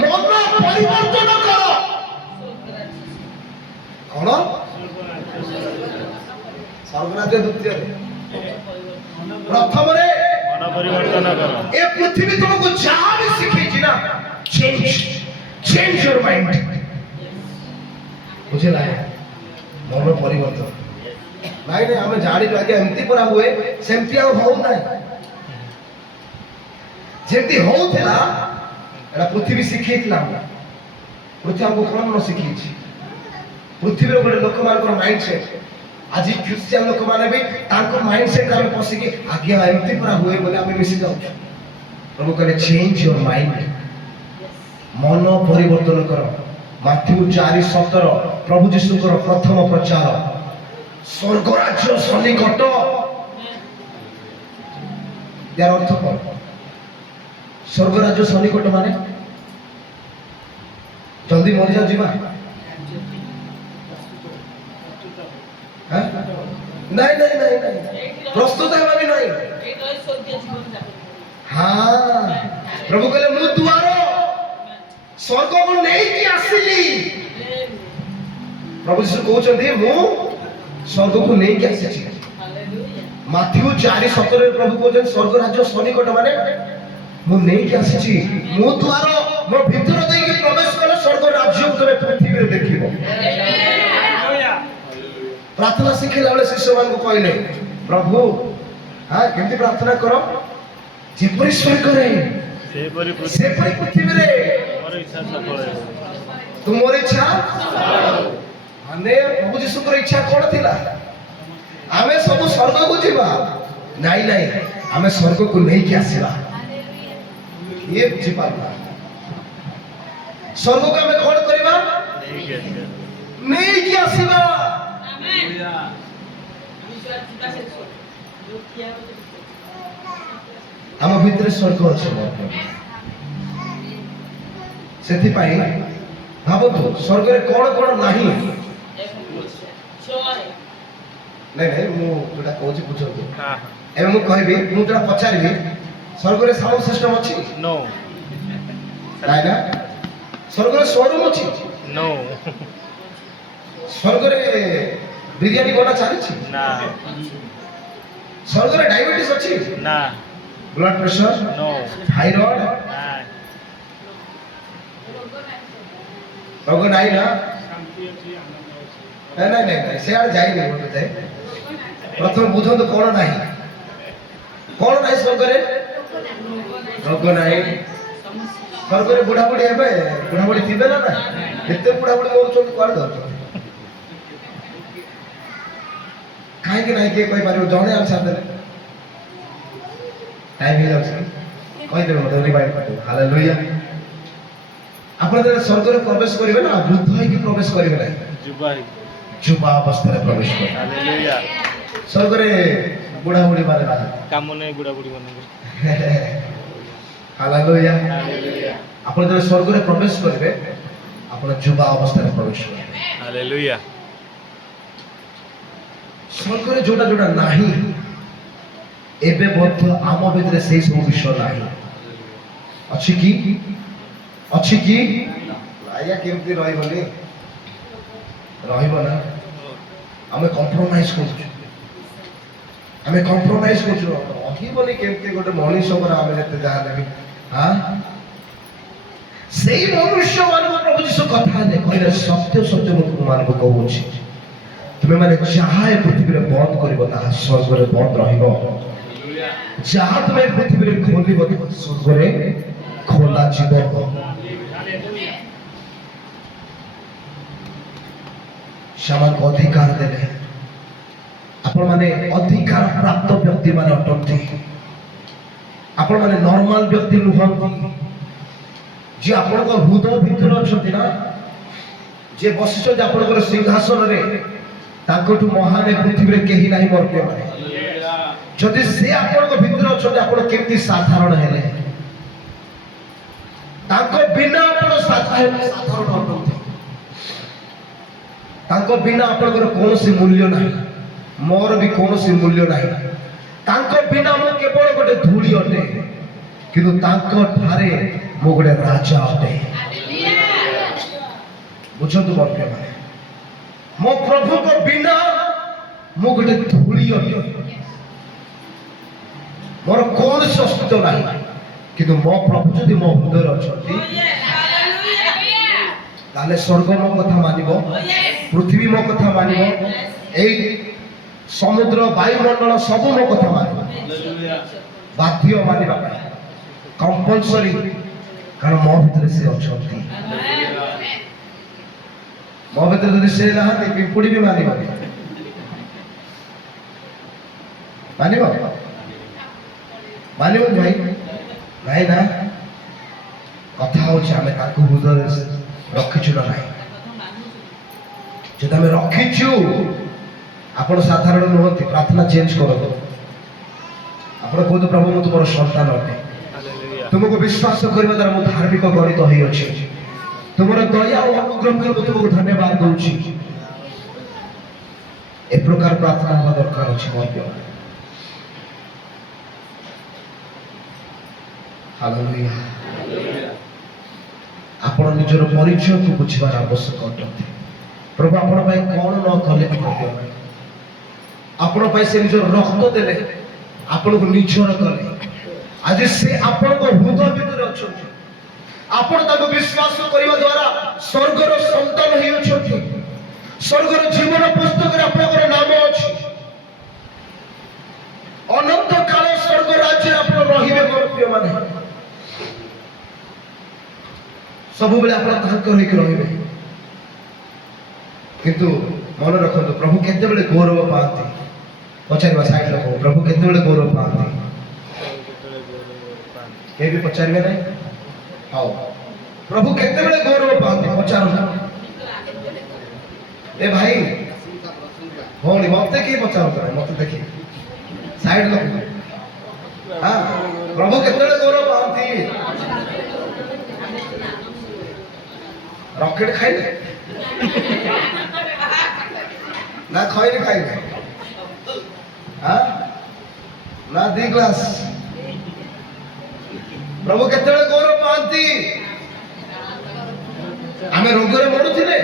ମନ ପରିବର୍ତ୍ତନ କର। କଣ? ସ୍ୱର୍ଗରାଜ୍ୟ ଦ୍ୱିତୀୟରେ, ପ୍ରଥମରେ ମନ ପରିବର୍ତ୍ତନ କର। ଏ ପୃଥିବୀ ତୁମକୁ ଯାହା ବି ଶିଖେଇଛି ନା, ଚେଞ୍ଜ योर माइंड। ବୁଝିଲା? ମନ ପରିବର୍ତ୍ତନ। ନାଇଁ ନାଇଁ, ଆମେ ଜାଣିଛୁ ଆଜ୍ଞା ଏମିତି ପୁରା ହୁଏ, ସେମିତି ଆଉ ହଉନାହିଁ। ଯେମିତି ହଉଥିଲା ଏଟା ପୃଥିବୀ ଶିଖେଇଥିଲା। ପୃଥିବୀ ଆମକୁ କଣ ନ ଶିଖେଇଛି? ପୃଥିବୀର ଗୋଟେ ଲୋକମାନଙ୍କର ମାଇଣ୍ଡ ସେଟ୍। ଆଜି ଖ୍ରୀଷ୍ଟିଆନ ଲୋକମାନେ ବି ତାଙ୍କ ମାଇଣ୍ଡ ସେଟ୍ ଆମେ ପଶିକି ଆଜ୍ଞା ଏମିତି ପୁରା ହୁଏ ବୋଲି ଆମେ ମିଶି ଯାଉଛୁ। ପ୍ରଭୁ କହିଲେ ଚେଞ୍ଜ योर ମାଇଣ୍ଡ, ମନ ପରିବର୍ତ୍ତନ କର। ମାଥ୍ୟୁ 4:17 ପ୍ରଭୁ ଯୀଶୁଙ୍କର ପ୍ରଥମ ପ୍ରଚାର, ସ୍ୱର୍ଗରାଜ୍ୟ ସନ୍ନିକଟ। यार अर्थ कौन? स्वर्गराज्य सन्निकट माने जल्दी मरी जा जीवा? नहीं नहीं नहीं नहीं, प्रस्तुत है भी नहीं। हाँ, प्रभु कहले मु द्वार स्वर्ग को नहीं कि आसिली। प्रभु यीशु कहउछन्ती मु ସ୍ୱର୍ଗକୁ ନେଇକି ଆସିଛି। ମାଥ୍ୟୁ 4:17 ପ୍ରଭୁ କହୁଛନ୍ତି ସ୍ୱର୍ଗ ରାଜ୍ୟ ସନ୍ନିକଟ, ମାନେ ମୁଁ ନେଇକି ଆସିଛି। ମୁଁ ଦ୍ୱାର ମୋ ଭିତର ଦେଇକି ପ୍ରବେଶ କଲେ ସ୍ୱର୍ଗ ରାଜ୍ୟକୁ ତମେ ପୃଥିବୀରେ ଦେଖିବ। ପ୍ରାର୍ଥନା ଶିଖିଲା ବେଳେ ଶିଷ୍ୟମାନଙ୍କୁ କହିଲେ, ପ୍ରଭୁ କେମିତି ପ୍ରାର୍ଥନା କର? ଯେପରି ସ୍ୱର୍ଗରେ ସେପରି ସେପରି ପୃଥିବୀରେ ମୋର ଇଚ୍ଛା ସଫଳ ହେବ। ତୁମର ଇଚ୍ଛା। ମାନେ ପ୍ରଭୁ ଯୀଶୁଙ୍କର ଇଚ୍ଛା କଣ ଥିଲା? ଆମେ ସବୁ ସ୍ୱର୍ଗକୁ ଯିବା? ନାଇଁ ନାଇଁ, ଆମେ ସ୍ୱର୍ଗକୁ ନେଇକି ଆସିବା। ଇଏ ବୁଝିପାରିଲା। ସ୍ୱର୍ଗକୁ ଆମେ କଣ କରିବା? ନେଇକି ଆସିବା। ନେଇକି ଆସିବା। ଆମ ଭିତରେ ସ୍ୱର୍ଗ ଅଛି। ସେଥିପାଇଁ ଭାବନ୍ତୁ ସ୍ୱର୍ଗରେ କଣ କଣ ନାହିଁ। ନାଇଁ ନାଇଁ, ମୁଁ ଯୋଉଟା କହୁଛି ବୁଝନ୍ତୁ। ଏବେ ମୁଁ କହିବି, ମୁଁ ଯୋଉଟା ପଚାରିବି, ସ୍ୱର୍ଗରେ ସାଉଣ୍ଡ ସିଷ୍ଟମ ଅଛି? ନୋ ନାଇଁ ନା। ସ୍ୱର୍ଗରେ ଶୋରୁମ ଅଛି? ନୋ ସ୍ୱର୍ଗରେ ବିରିୟାନୀ ବନା ଚାଲିଛି? ନା ସ୍ୱର୍ଗରେ ଡାଇବେଟିସ୍ ଅଛି? ନା ବ୍ଲଡ ପ୍ରେସର, ନୋ ଥାଇରଏଡ ନା ରୋଗ ନାହିଁ ନା? ନାଇଁ ନାଇଁ ନାଇଁ ନାଇଁ, ସେଆଡେ ଯାଇନି ଗୋଟେ ଯାଏ। ପ୍ରଥମେ ବୁଝନ୍ତୁ କଣ ନାହିଁ। କଣ ନାହିଁ ସ୍ୱର୍ଗରେ? ରୋଗ ନାହିଁ। ସ୍ୱର୍ଗରେ ବୁଢାବୁଢୀ ହେବେ? ବୁଢାବୁଢୀ ଥିବେ ନା? କେତେ ବୁଢାବୁଢୀ ମରୁଛନ୍ତି, କୁଆଡେ ଯାଉଛନ୍ତି? କାହିଁକି ନାହିଁ କିଏ କହିପାରିବ? ଜଣେ ଆନ୍ସର ଦେଲେ। ଟାଇମ୍ ହେଇଯାଉଛି, କହିଦେବେ ମତେ ରିଭାଇଣ୍ଡ କରିଦେବେ। ହାଲେଲୁୟା। ଆପଣ ଯେତେବେଳେ ସ୍ୱର୍ଗରେ ପ୍ରବେଶ କରିବେ ନା, ବୃଦ୍ଧ ହେଇକି ପ୍ରବେଶ କରିବେ ନାହିଁ, ଯୁବା ଯୁବା ଅବସ୍ଥାରେ ପ୍ରବେଶ କରିବେ। ହାଲେଲୁୟା। ସ୍ୱର୍ଗରେ ବୁଢାବୁଢୀ ମାନେ ନାହିଁ। କାମ ନାହିଁ ବୁଢ଼ାବୁଢ଼ୀ ମାନଙ୍କୁ। ହାଲେଲୁୟା। ହାଲେଲୁୟା। ଆପଣ ଯେତେବେଳେ ସ୍ୱର୍ଗରେ ପ୍ରବେଶ କରିବେ, ଆପଣ ଯୁବା ଅବସ୍ଥାରେ ପ୍ରବେଶ କରିବେ। ହାଲେଲୁୟା। ସ୍ୱର୍ଗରେ ଯୋଉଟା ଯୋଉଟା ନାହିଁ, ଏବେ ମଧ୍ୟ ଆମ ଭିତରେ ସେଇ ସବୁ ବିଷୟ ନାହିଁ। ଅଛି କି? ଅଛି କି? ଆଜ୍ଞା କେମିତି ରହିବନି? ରହିବ ନା। ଆମେ କମ୍ପ୍ରୋମାଇଜ କରୁଛୁ। ଆମେ କମ୍ପ୍ରୋମାଇଜ କରୁଛୁ। ରହିବନି କେମିତି? ଗୋଟେ ମଣିଷ ପରା, ଆମେ ଯେତେ ଯାହା ହେଲେ ବି। ସେଇ ମନୁଷ୍ୟ ମାନଙ୍କୁ ପ୍ରଭୁ ଯୀଶୁ କଥା ହେଲେ, କହିଲେ ସତ୍ୟ ସତ୍ୟ ମୁଁ ତୁମମାନଙ୍କୁ କହୁଛି, ତୁମେ ମାନେ ଯାହା ଏ ପୃଥିବୀରେ ବନ୍ଦ କରିବ ତାହା ସ୍ୱର୍ଗରେ ବନ୍ଦ ରହିବ। ଯାହା ତୁମେ ପୃଥିବୀରେ ଖୋଲିବ ତାହା ସ୍ୱର୍ଗରେ ଖୋଲା ଯିବ। ସେମାନଙ୍କୁ ଅଧିକାର ଦେଲେ। ଆପଣ ମାନେ ଅଧିକାର ପ୍ରାପ୍ତ ବ୍ୟକ୍ତି ମାନେ ଅଟନ୍ତି। ଆପଣ ମାନେ ନର୍ମାଲ ବ୍ୟକ୍ତି ନୁହନ୍ତି। ଯିଏ ଆପଣଙ୍କ ହୃଦୟ ଭିତରେ ଅଛନ୍ତି ନା, ଯିଏ ବସିଛନ୍ତି ଆପଣଙ୍କର ସିଂହାସନରେ, ତାଙ୍କଠୁ ମହାନ ପୃଥିବୀରେ କେହି ନାହିଁ ମୋର ପ୍ରିୟମାନେ। ଯଦି ସେ ଆପଣଙ୍କ ଭିତରେ ଅଛନ୍ତି, ଆପଣ କେମିତି ସାଧାରଣ ହେଲେ? ତାଙ୍କ ବିନା ଆପଣ ସାଧାରଣ ଅଟନ୍ତି। ତାଙ୍କ ବିନା ଆପଣଙ୍କର କୌଣସି ମୂଲ୍ୟ ନାହିଁ। ମୋର ବି କୌଣସି ମୂଲ୍ୟ ନାହିଁ। ତାଙ୍କ ବିନା ମୁଁ କେବଳ ଗୋଟେ ଧୂଳି ଅଟେ, କିନ୍ତୁ ତାଙ୍କ ଠାରେ ମୁଁ ଗୋଟେ ରାଜା ଅଟେ। ବୁଝନ୍ତୁ ମୋର ପ୍ରିୟମାନେ, ମୋ ପ୍ରଭୁଙ୍କ ବିନା ମୁଁ ଗୋଟେ ଧୂଳି ଅଟେ। ମୋର କୌଣସି ଅସ୍ତିତ୍ୱ ନାହିଁ, କିନ୍ତୁ ମୋ ପ୍ରଭୁ ଯଦି ମୋ ହୃଦୟରେ ଅଛନ୍ତି, ତାହେଲେ ସ୍ୱର୍ଗ ମୋ କଥା ମାନିବ, ପୃଥିବୀ ମୋ କଥା ମାନିବ, ଏଇ ସମୁଦ୍ର ବାୟୁମଣ୍ଡଳ ସବୁ ମୋ କଥା ମାନିବ। ବାଧ୍ୟ ମାନିବା ପାଇଁ, କମ୍ପଲସରି, କାରଣ ମୋ ଭିତରେ ସେ ଅଛନ୍ତି। ମୋ ଭିତରେ ଯଦି ସେ ନାହାନ୍ତି, ପିମ୍ପୁଡ଼ି ବି ମାନିବ। ମାନିବ ମାନିବ ଭାଇ? ନାଇଁ ନା। କଥା ହଉଛି ଆମେ ତାଙ୍କୁ ହୃଦୟରେ ରଖିଛୁ ନା ନାହିଁ। ଯଦି ଆମେ ରଖିଛୁ, ଆପଣ ସାଧାରଣ ନୁହନ୍ତି। ପ୍ରାର୍ଥନା ଚେଞ୍ଜ କରନ୍ତୁ। ଆପଣ କୁହନ୍ତୁ, ପ୍ରଭୁ ମୁଁ ତୁମର ସନ୍ତାନ ଅଟେ। ତୁମକୁ ବିଶ୍ୱାସ କରିବା ଦ୍ୱାରା ମୁଁ ଧାର୍ମିକ ଗଣିତ ହେଇଅଛି। ତୁମର ଦୟା ଓ ଅନୁଗ୍ରହ ପାଇଁ ମୁଁ ତୁମକୁ ଧନ୍ୟବାଦ ଦଉଛି। ଏ ପ୍ରକାର ପ୍ରାର୍ଥନା ହେବା ଦରକାର ଅଛି ମଧ୍ୟ। ହାଲେଲୁୟା। ଆପଣ ନିଜର ପରିଚୟକୁ ବୁଝିବାର ଆବଶ୍ୟକ ଅଟନ୍ତି। ପ୍ରଭୁ ଆପଣ ପାଇଁ କଣ ନ କଲେ ମଧ୍ୟ आपण ପାଇଁ ସେ ନିଜର ରକ୍ତ ଦେଲେ ଆପଣଙ୍କୁ ନିଜର କଲେ ଆଜି ସେ ଆପଣଙ୍କ ହୃଦୟ ଭିତରେ ଅଛନ୍ତି ଆପଣ ତାଙ୍କୁ ବିଶ୍ୱାସ କରିବା ଦ୍ୱାରା ସ୍ୱର୍ଗର ସନ୍ତାନ ହେଇଅଛନ୍ତି ସ୍ୱର୍ଗର ଜୀବନ ପୁସ୍ତକରେ ଆପଣଙ୍କର ନାମ ଅଛି ଅନନ୍ତ କାଳ ସ୍ୱର୍ଗ ରାଜ୍ୟରେ ଆପଣ ରହିବେ ମୋର ପ୍ରିୟମାନେ ସବୁବେଳେ ଆପଣ ତାଙ୍କର ହେଇକି ରହିବେ କିନ୍ତୁ ମନେ ରଖନ୍ତୁ ପ୍ରଭୁ କେତେବେଳେ ଗୌରବ ପାଆନ୍ତି ପଚାରିବା ସାଇଡ୍ ଲୋକ ପ୍ରଭୁ କେତେବେଳେ ଗୌରବ ପାଆନ୍ତି କେହି ବି ପଚାରିବେ ନାହିଁ ହଉ ପ୍ରଭୁ କେତେବେଳେ ଗୌରବ ପାଆନ୍ତି ପଚାରନ୍ତୁ ଏ ଭାଇ ଭଉଣୀ ମତେ କେହି ପଚାରନ୍ତୁ ନାହିଁ ମତେ ଦେଖି ସାଇଡ୍ ଲୋକ ହଁ ପ୍ରଭୁ କେତେବେଳେ ଗୌରବ ପାଆନ୍ତି ରକେଟ ଖାଇଲେ ନା ଖଇରେ ଖାଇଲେ ନା ଦି ଗ୍ଲାସ ପ୍ରଭୁ କେତେବେଳେ ଗୌରବ ପାଆନ୍ତି ଆମେ ରୋଗରେ ମରୁଥିଲେ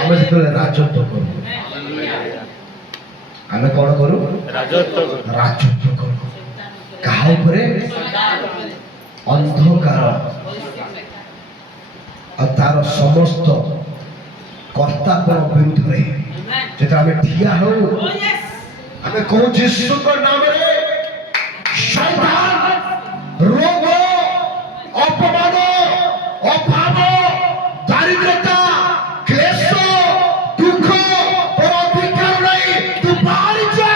ଆମେ ଯେତେବେଳେ ରାଜତ୍ୱ କରୁ ଆମେ କଣ କରୁ ରାଜତ୍ୱ କରୁ କାହା ଉପରେ ଅନ୍ଧକାର ଆଉ ତାର ସମସ୍ତ କର୍ତ୍ତାପଣ ବିରୁଦ୍ଧରେ ଯେତେବେଳେ ଆମେ ଠିଆ ହଉ ଆମେ କହୁ ଯୀଶୁଙ୍କ ନାମରେ ଶୈତାନ ରୋଗ ଅପମାନ ଅଭାବ ଦାରିଦ୍ରତା କ୍ଲେଶ ଦୁଃଖ ତୋର ଅଧିକାର ନାହିଁ ତୁ ବାହାରି ଯା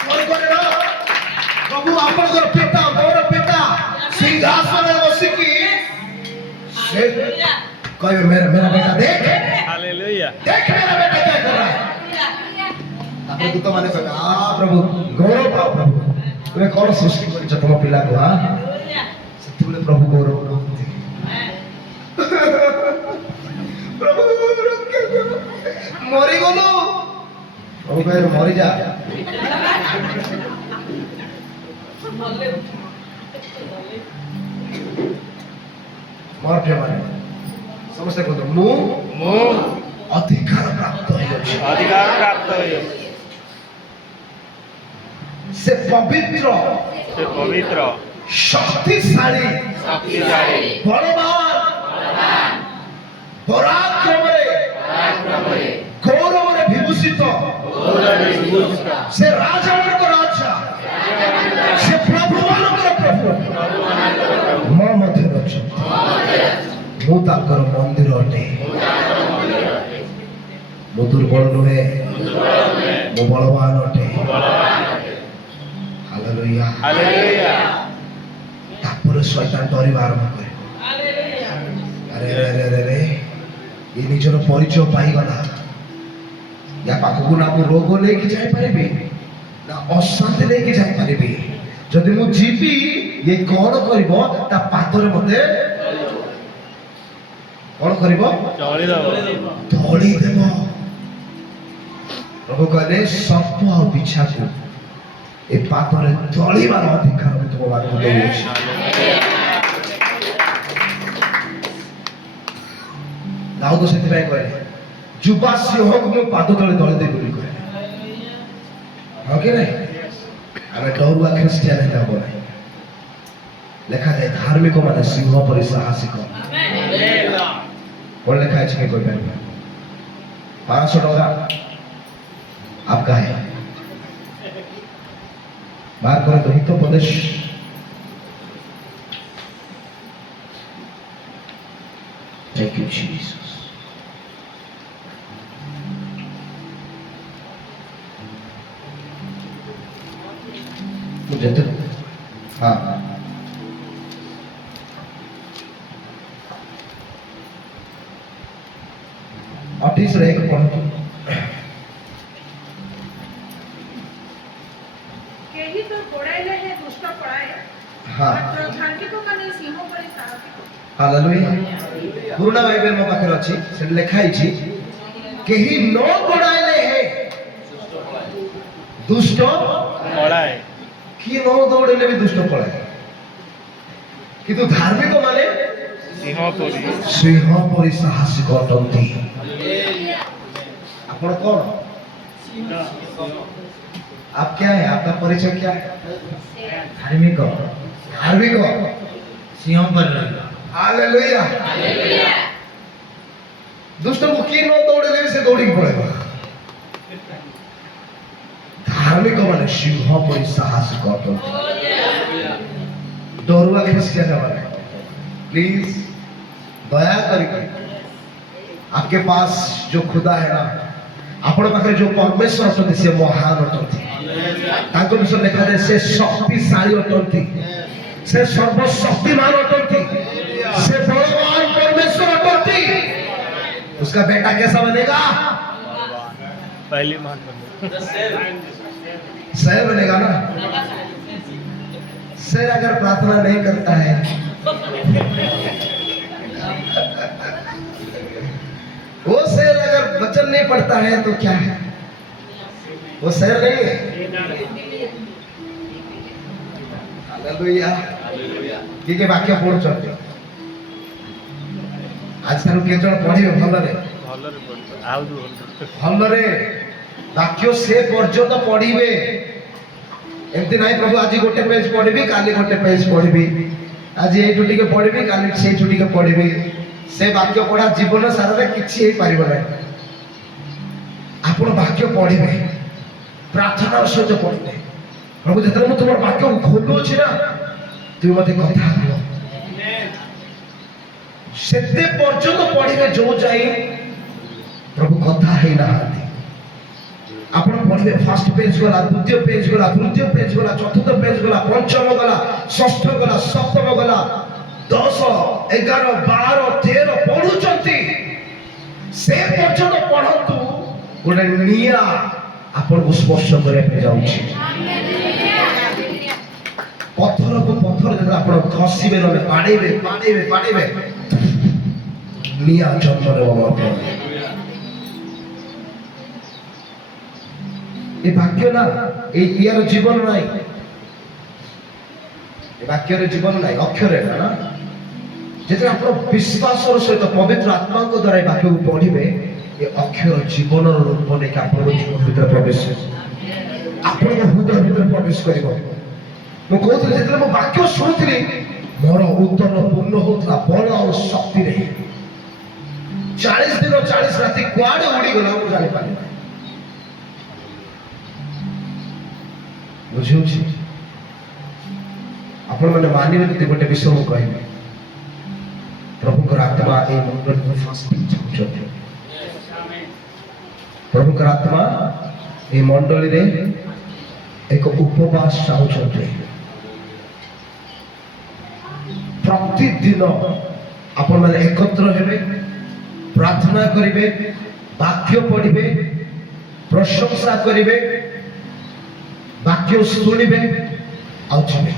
ସ୍ୱର୍ଗରେ ପ୍ରଭୁ ଆପଣଙ୍କର ପିତା ମୋର ପିତା सिंहासନରେ ବସିକି ସେ କହିବେ मेरा बेटा देख हालेलुया देख मेरा बेटा क्या कर रहा है ତାପରେ ଦୂତ ମାନେ କହିବେ ପ୍ରଭୁ ଗୌରବ ପାଅ ପ୍ରଭୁ ତୁମେ କଣ ସୃଷ୍ଟି କରିଛ ତମ ପିଲାକୁ ସେତେବେଳେ ପ୍ରଭୁ ଗୌରବ ପାଆନ୍ତି ପ୍ରଭୁ ମରିଗଲୁ ପ୍ରଭୁ କହିବେ ମରିଯା ମୋର ପ୍ରିୟମାନେ ସମସ୍ତେ କୁହନ୍ତୁ ମୁଁ ଅଧିକାର ପ୍ରାପ୍ତ ହେଇଯାଉଛି ସେ ପବିତ୍ର ଶକ୍ତିଶାଳୀ ବଳବାନ ପରାକ୍ରମରେ ଗୌରବରେ ବିଭୂଷିତ ସେ ରାଜାମାନଙ୍କ ରାଜା ସେ ପ୍ରଭୁମାନଙ୍କର ପ୍ରଭୁ ମୋ ମଧ୍ୟରେ ଅଛନ୍ତି ମୁଁ ତାଙ୍କର ମନ୍ଦିର ଅଟେ ମୁଁ ଦୁର୍ବଳ ନୁହେଁ ମୁଁ ବଳବାନ ଅଟେ ହାଲେଲୁୟା ତାପରେ ଶୈତାନ ଡରିବା ଆରମ୍ଭ କରିବ ଆରେ ଏ ନିଜର ପରିଚୟ ପାଇଗଲା ୟା ପାଖକୁ ନା ମୁଁ ରୋଗ ନେଇକି ଯାଇପାରିବି ନା ଅଶାନ୍ତି ନେଇକି ଯାଇପାରିବି ଯଦି ମୁଁ ଯିବି ଇଏ କଣ କରିବ ତା ପାଦରେ ମତେ କଣ କରିବ ଦଳି ଦେବ ପ୍ରଭୁ କହିଲେ ସର୍ପ ଆଉ ବିଛାକୁ ଏ ପାଦରେ ଦଳିବାର ଅଧିକାର ମୁଁ ତୁମମାନଙ୍କୁ ଦେଉଛି ଦାଉଦ ସେଥିପାଇଁ କହିଲେ ଯୁବା ସିଂହକୁ ମୁଁ ପାଦ ତଳେ ଦଳି ଦେବି ବୋଲି କହିଲେ ହଁ କି ନାଇଁ ଆମେ ଡରୁଆ ଖ୍ରୀଷ୍ଟିଆନ ହେଲେ ହବ ନାହିଁ ଲେଖାଯାଏ ଧାର୍ମିକ ମାନେ ସିଂହ ପରି ସାହସିକ कौन लिखा है इसमें कोई बैन 500 टका आपका है बात करें तो हित प्रदेश थैंक यू जीसस मुझे तो हाँ 28 रे एक पढ़ो केही तो गोड़ाइले है दुष्ट पड़ाए हाँ मात्र धार्मिक माने सिंह परि साहसी हालेलुया पुराना बाइबल मो पाखर अछि से लिखा हिची केही नो गोड़ाइले है दुष्ट पड़ाए कि नो दौड़ेले भी दुष्ट पड़ाए किंतु धार्मिक माने ସିଂହପୁରୀ ସିଂହ ପରି ସାହସିକ ଅଟନ୍ତି। ଆପଣ କଣ? आप क्या है? आपका परिचय क्या है? धार्मिक धार्मिक सिंह पर रहेगा। हालेलुया। दुष्ट को की न दौड़े से दौड़ी पड़ेगा। धार्मिक माने सिंह परी साहसिक अटंती। डरुआ ख्रिस्टियन माने प्लीज दया करके आपके पास जो खुदा है ना, आपण पाखे जो परमेश्वर अटंती से महान अटंती। ताको विषय लिखा जाए से शक्तिशाली अटंती, से सर्वशक्तिमान अटंती, से बलवान परमेश्वर अटंती। उसका बेटा कैसा बनेगा? पहली मान शेर बनेगा ना। शेर अगर प्रार्थना नहीं करता है वो शेर अगर वचन नहीं पढ़ता है तो क्या है? वो शेर नहीं है। हालेलुया। के वाक्य पढ़ुଛନ୍ତି आज ଠାରୁ କେତେ ଜଣ ପଢିବେ ଭଲରେ? ଭଲରେ ପଢୁଛ ଆଉ ଯୋଉ ଭଲରେ ବାକ୍ୟ ସେ ପର୍ଯ୍ୟନ୍ତ ପଢିବେ। ଏମିତି ନାହିଁ ପ୍ରଭୁ ଆଜି ଗୋଟେ ପେଜ ପଢିବି, କାଲି ଗୋଟେ ପେଜ ପଢିବି, ଆଜି ଏଇଠୁ ଟିକେ ପଢିବି, କାଲି ସେଇଠୁ ଟିକେ ପଢିବି। ସେ ବାକ୍ୟ ପଢା ଜୀବନ ସାରାରେ କିଛି ହେଇପାରିବ ନାହିଁ। ଆପଣ ବାକ୍ୟ ପଢିବେ, ପ୍ରାର୍ଥନାର ସହିତ ପଢିବେ। ପ୍ରଭୁ ଯେତେବେଳେ ମୁଁ ତୁମର ବାକ୍ୟ ଖୋଲୁଅଛି ନା, ତୁମେ ମୋତେ କଥା କୁହ। ସେତେ ପର୍ଯ୍ୟନ୍ତ ପଢିବେ ଯୋଉ ଯାଇ ପ୍ରଭୁ କଥା ହେଇନାହାନ୍ତି। ଆପଣ ପଢିବେ, ଫାର୍ଷ୍ଟ ପେଜ ଗଲା, ଦ୍ୱିତୀୟ ପେଜ ଗଲା, ତୃତୀୟ ପେଜ ଗଲା, ଚତୁର୍ଥ ପେଜ ଗଲା, ପଞ୍ଚମ ଗଲା, ଷଷ୍ଠ ଗଲା, ସପ୍ତମ ଗଲା, 10, 11, 12, 13 ପଢୁଛନ୍ତି। ସେ ପର୍ଯ୍ୟନ୍ତ ପଢନ୍ତୁ, ଗୋଟେ ନିଆଁ ଆପଣଙ୍କୁ ସ୍ପର୍ଶ କରିବା ପାଇଁ ଯାଉଛି। ପଥରକୁ ପଥର ଯେତେବେଳେ ଆପଣ ଘଷିବେ, ନହେଲେ ବାଡେଇବେ ବାଡେଇବେ ବାଡେଇବେ, ନିଆଁ ଜନ୍ମ ନେବ ମଧ୍ୟ। ଏ ବାକ୍ୟ ନା, ইয়ার জীবন নাই। ଏ ବାକ୍ୟର ଜୀବନ ନାହିଁ, ଅକ୍ଷରେ ନା। ଯେତେବେଳେ ଆପଣ ବିଶ୍ୱାସର ସହିତ ପବିତ୍ର ଆତ୍ମାଙ୍କ ଦ୍ୱାରା ଏ ବାକ୍ୟକୁ ପଢିବେ, ଏ ଅକ୍ଷର ଜୀବନର ରୂପ ନେଇକି ଆପଣଙ୍କ ଜୀବନ ଭିତରେ ପ୍ରବେଶ କରିବ, ଆପଣଙ୍କ ହୃଦୟ ଭିତରେ ପ୍ରବେଶ କରିବ। ମୁଁ କହୁଥିଲି, ଯେତେବେଳେ ମୁଁ ବାକ୍ୟ ଶୁଣୁଥିଲି, ମୋର ଉତ୍ତର ପୂର୍ଣ୍ଣ ହଉଥିଲା ବଳ ଆଉ ଶକ୍ତିରେ। 40 ଦିନ 40 ରାତି କୁଆଡେ ଉଡିଗଲା ମୁଁ ଜାଣିପାରିଲି। ବୁଝୁଛି? ଆପଣ ମାନେ ମାନିବେ ଯଦି ଗୋଟେ ବିଷୟ ମୁଁ କହିବି, ପ୍ରଭୁଙ୍କର ଆତ୍ମା ଏଇ ମଣ୍ଡଳୀକୁ ଫାଷ୍ଟିଂ ଚାହୁଁଛନ୍ତି। ପ୍ରଭୁଙ୍କର ଆତ୍ମା ଏଇ ମଣ୍ଡଳୀରେ ଏକ ଉପବାସ ଚାହୁଁଛନ୍ତି। ପ୍ରତିଦିନ ଆପଣମାନେ ଏକତ୍ର ହେବେ, ପ୍ରାର୍ଥନା କରିବେ, ବାକ୍ୟ ପଢିବେ, ପ୍ରଶଂସା କରିବେ, ବାକ୍ୟ ଶୁଣିବେ ଆଉ ଯିବେ।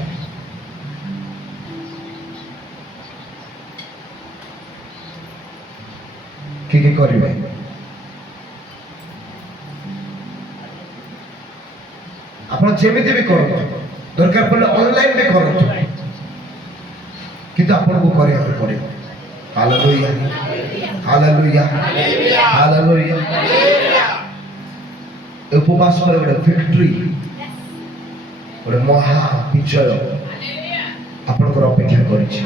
কি କରିବେ? ଆପଣ ଯେମିତି ବି କରନ୍ତୁ, ଦରକାର ପଡ଼ିଲେ ଅନଲାଇନ ବି କରନ୍ତୁ, କିନ୍ତୁ ଆପଣଙ୍କୁ କରିବାକୁ ପଡ଼ିବ। Hallelujah, hallelujah, hallelujah. ଉପବାସ ପରେ ଗୋଟେ ଭିକ୍ଟୋରୀ, ଗୋଟେ ମହା ବିଜୟ ଆପଣଙ୍କର ଅପେକ୍ଷା କରିଛି।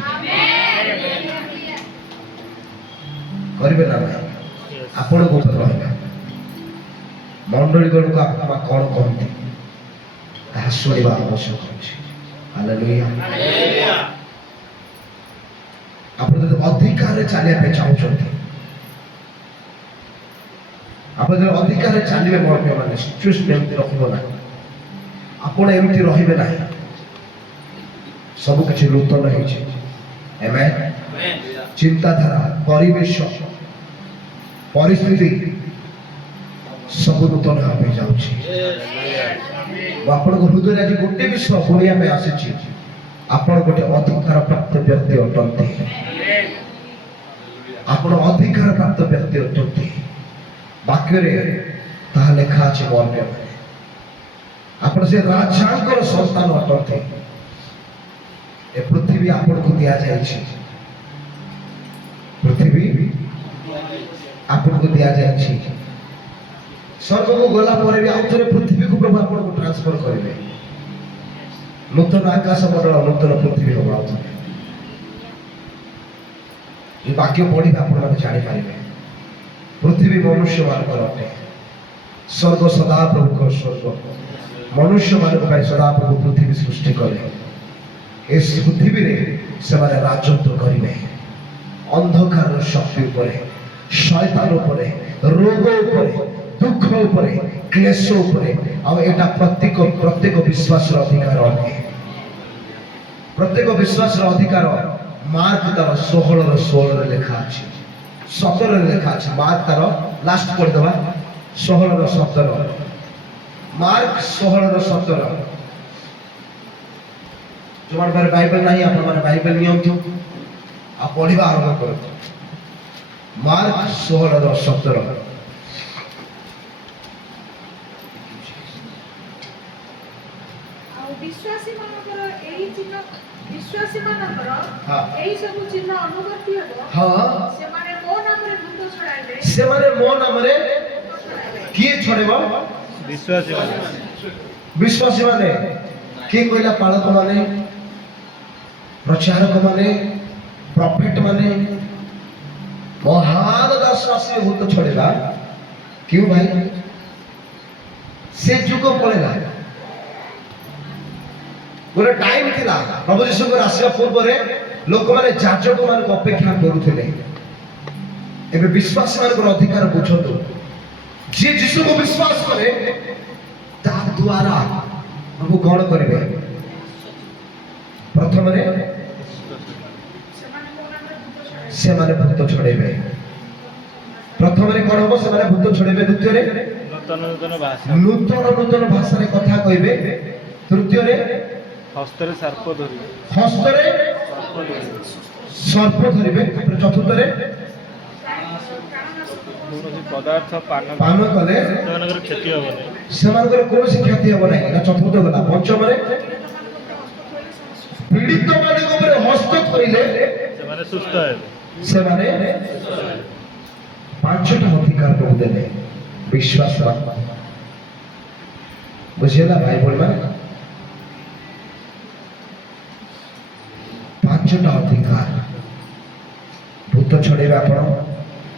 କରିବେ ନା ନାହିଁ? ଆପଣଙ୍କ ଉପରେ ରହିଲା। ମଣ୍ଡଳୀ ଗୁଡ଼ିକୁ ଆତ୍ମା କଣ କହନ୍ତି ତାହା ଶୁଣିବା ଆବଶ୍ୟକ ଅଛି। ହାଲେଲୁୟା। ଆପଣ ଯଦି ଅଧିକାରରେ ଚାଲିବା ପାଇଁ ଚାହୁଁଛନ୍ତି, ଆପଣ ଯଦି ଅଧିକାରରେ ଚାଲିବେ, ମୋର ମାନେ ସିଚୁଏସନ ଏମିତି ରହିବ ନାହିଁ। ଆପଣ ଏମିତି ରହିବେ ନାହିଁ। ସବୁ କିଛି ନୂତନ ହେଇଛି। ଆମେନ୍। ଚିନ୍ତାଧାରା, ପରିବେଶ, ପରିସ୍ଥିତି ସବୁ ନୂତନ ହେବା ପାଇଁ ଯାଉଛି। ମୁଁ ଆପଣଙ୍କ ହୃଦୟରେ ଆଜି ଗୋଟେ ବିଷୟ ବୁଣିବା ପାଇଁ ଆସିଛି। ଆପଣ ଗୋଟେ ଅଧିକାର ପ୍ରାପ୍ତ ବ୍ୟକ୍ତି ଅଟନ୍ତି। ଆପଣ ଅଧିକାର ପ୍ରାପ୍ତ ବ୍ୟକ୍ତି ଅଟନ୍ତି। ବାକ୍ୟରେ ତାହା ଲେଖା ଅଛି। ମର୍ମେ ଆପଣ ସେ ରାଜାଙ୍କର ସନ୍ତାନ ଅଟନ୍ତି। ଏ ପୃଥିବୀ ଆପଣଙ୍କୁ ଦିଆଯାଇଛି। आपको दिया जाए स्वर्ग को गला पर भी आउ थे पृथ्वी को प्रभु आपको ट्रांसफर करेंगे नूतन आकाश मंडल नूतन पृथ्वी हम आउ ये वाक्य पढ़ी आप जापर पृथ्वी मनुष्य मान अटे स्वर्ग सदा प्रभु को स्वर्ग मनुष्य मान सदा प्रभु पृथ्वी सृष्टि कले इस पृथ्वी से राजत्व करेंगे अंधकार शक्ति उपरे शैतान उपरे रोग उपरे दुख उपरे क्लेश उपरे अब एटा प्रत्येक विश्वास अधिकार अटे प्रत्येक विश्वास अधिकार मार्क तार 16 लिखा अछि 17 लिखा अछि मार्क तार लास्ट पढ़ दबा 16-17 मार्क 16-17 जो माने बाइबल नहीं आप माने बाइबल नियंतु आप पढ़िबा आरंभ करत मार्क 16-17 विश्वासी मानकर एही चिन्ह विश्वासी मानकर हां एही सब चिन्ह अनुवर्ती हो हां से माने मो नाम रे भूत छुड़ाइबे से माने मो नाम रे किए छड़ेबो विश्वासी माने के कहला पालक माने प्रचारक माने प्रॉफिट माने महान दासवासी भूत छड़ेला क्यों भाई से जुग पड़ेला गोटे टाइम थिला प्रभु यीशु को आसिया पूर्व रे लोक माने जाजक मान को अपेक्षा करूथिले एबे विश्वास मान को अधिकार बुझतो जे यीशु को विश्वास करे ता द्वारा प्रभु कोन करिवे प्रथम रे से माने भूत छड़ेबे प्रथम रे कोन हो से माने भूत छड़ेबे द्वितीय रे नूतन भाषा रे कथा कहिबे तृतीय रे हस्तरे सर्प धरि हस्तरे सर्प धरिबे चतुर्थ रे कौन पदार्थ पान कले सेमानकर क्षति होबने सेमानकर कोनोसी क्षति होबो नै ना चतुर्थ गला पंचम रे पीड़ित माने को ऊपर हस्त थइले सेमाने सुस्थ हेबे सेमाने पांचटा अधिकार को देले विश्वास बुझिला भाई बोलबा पांचटा अधिकार भूत छड़ेबे आपण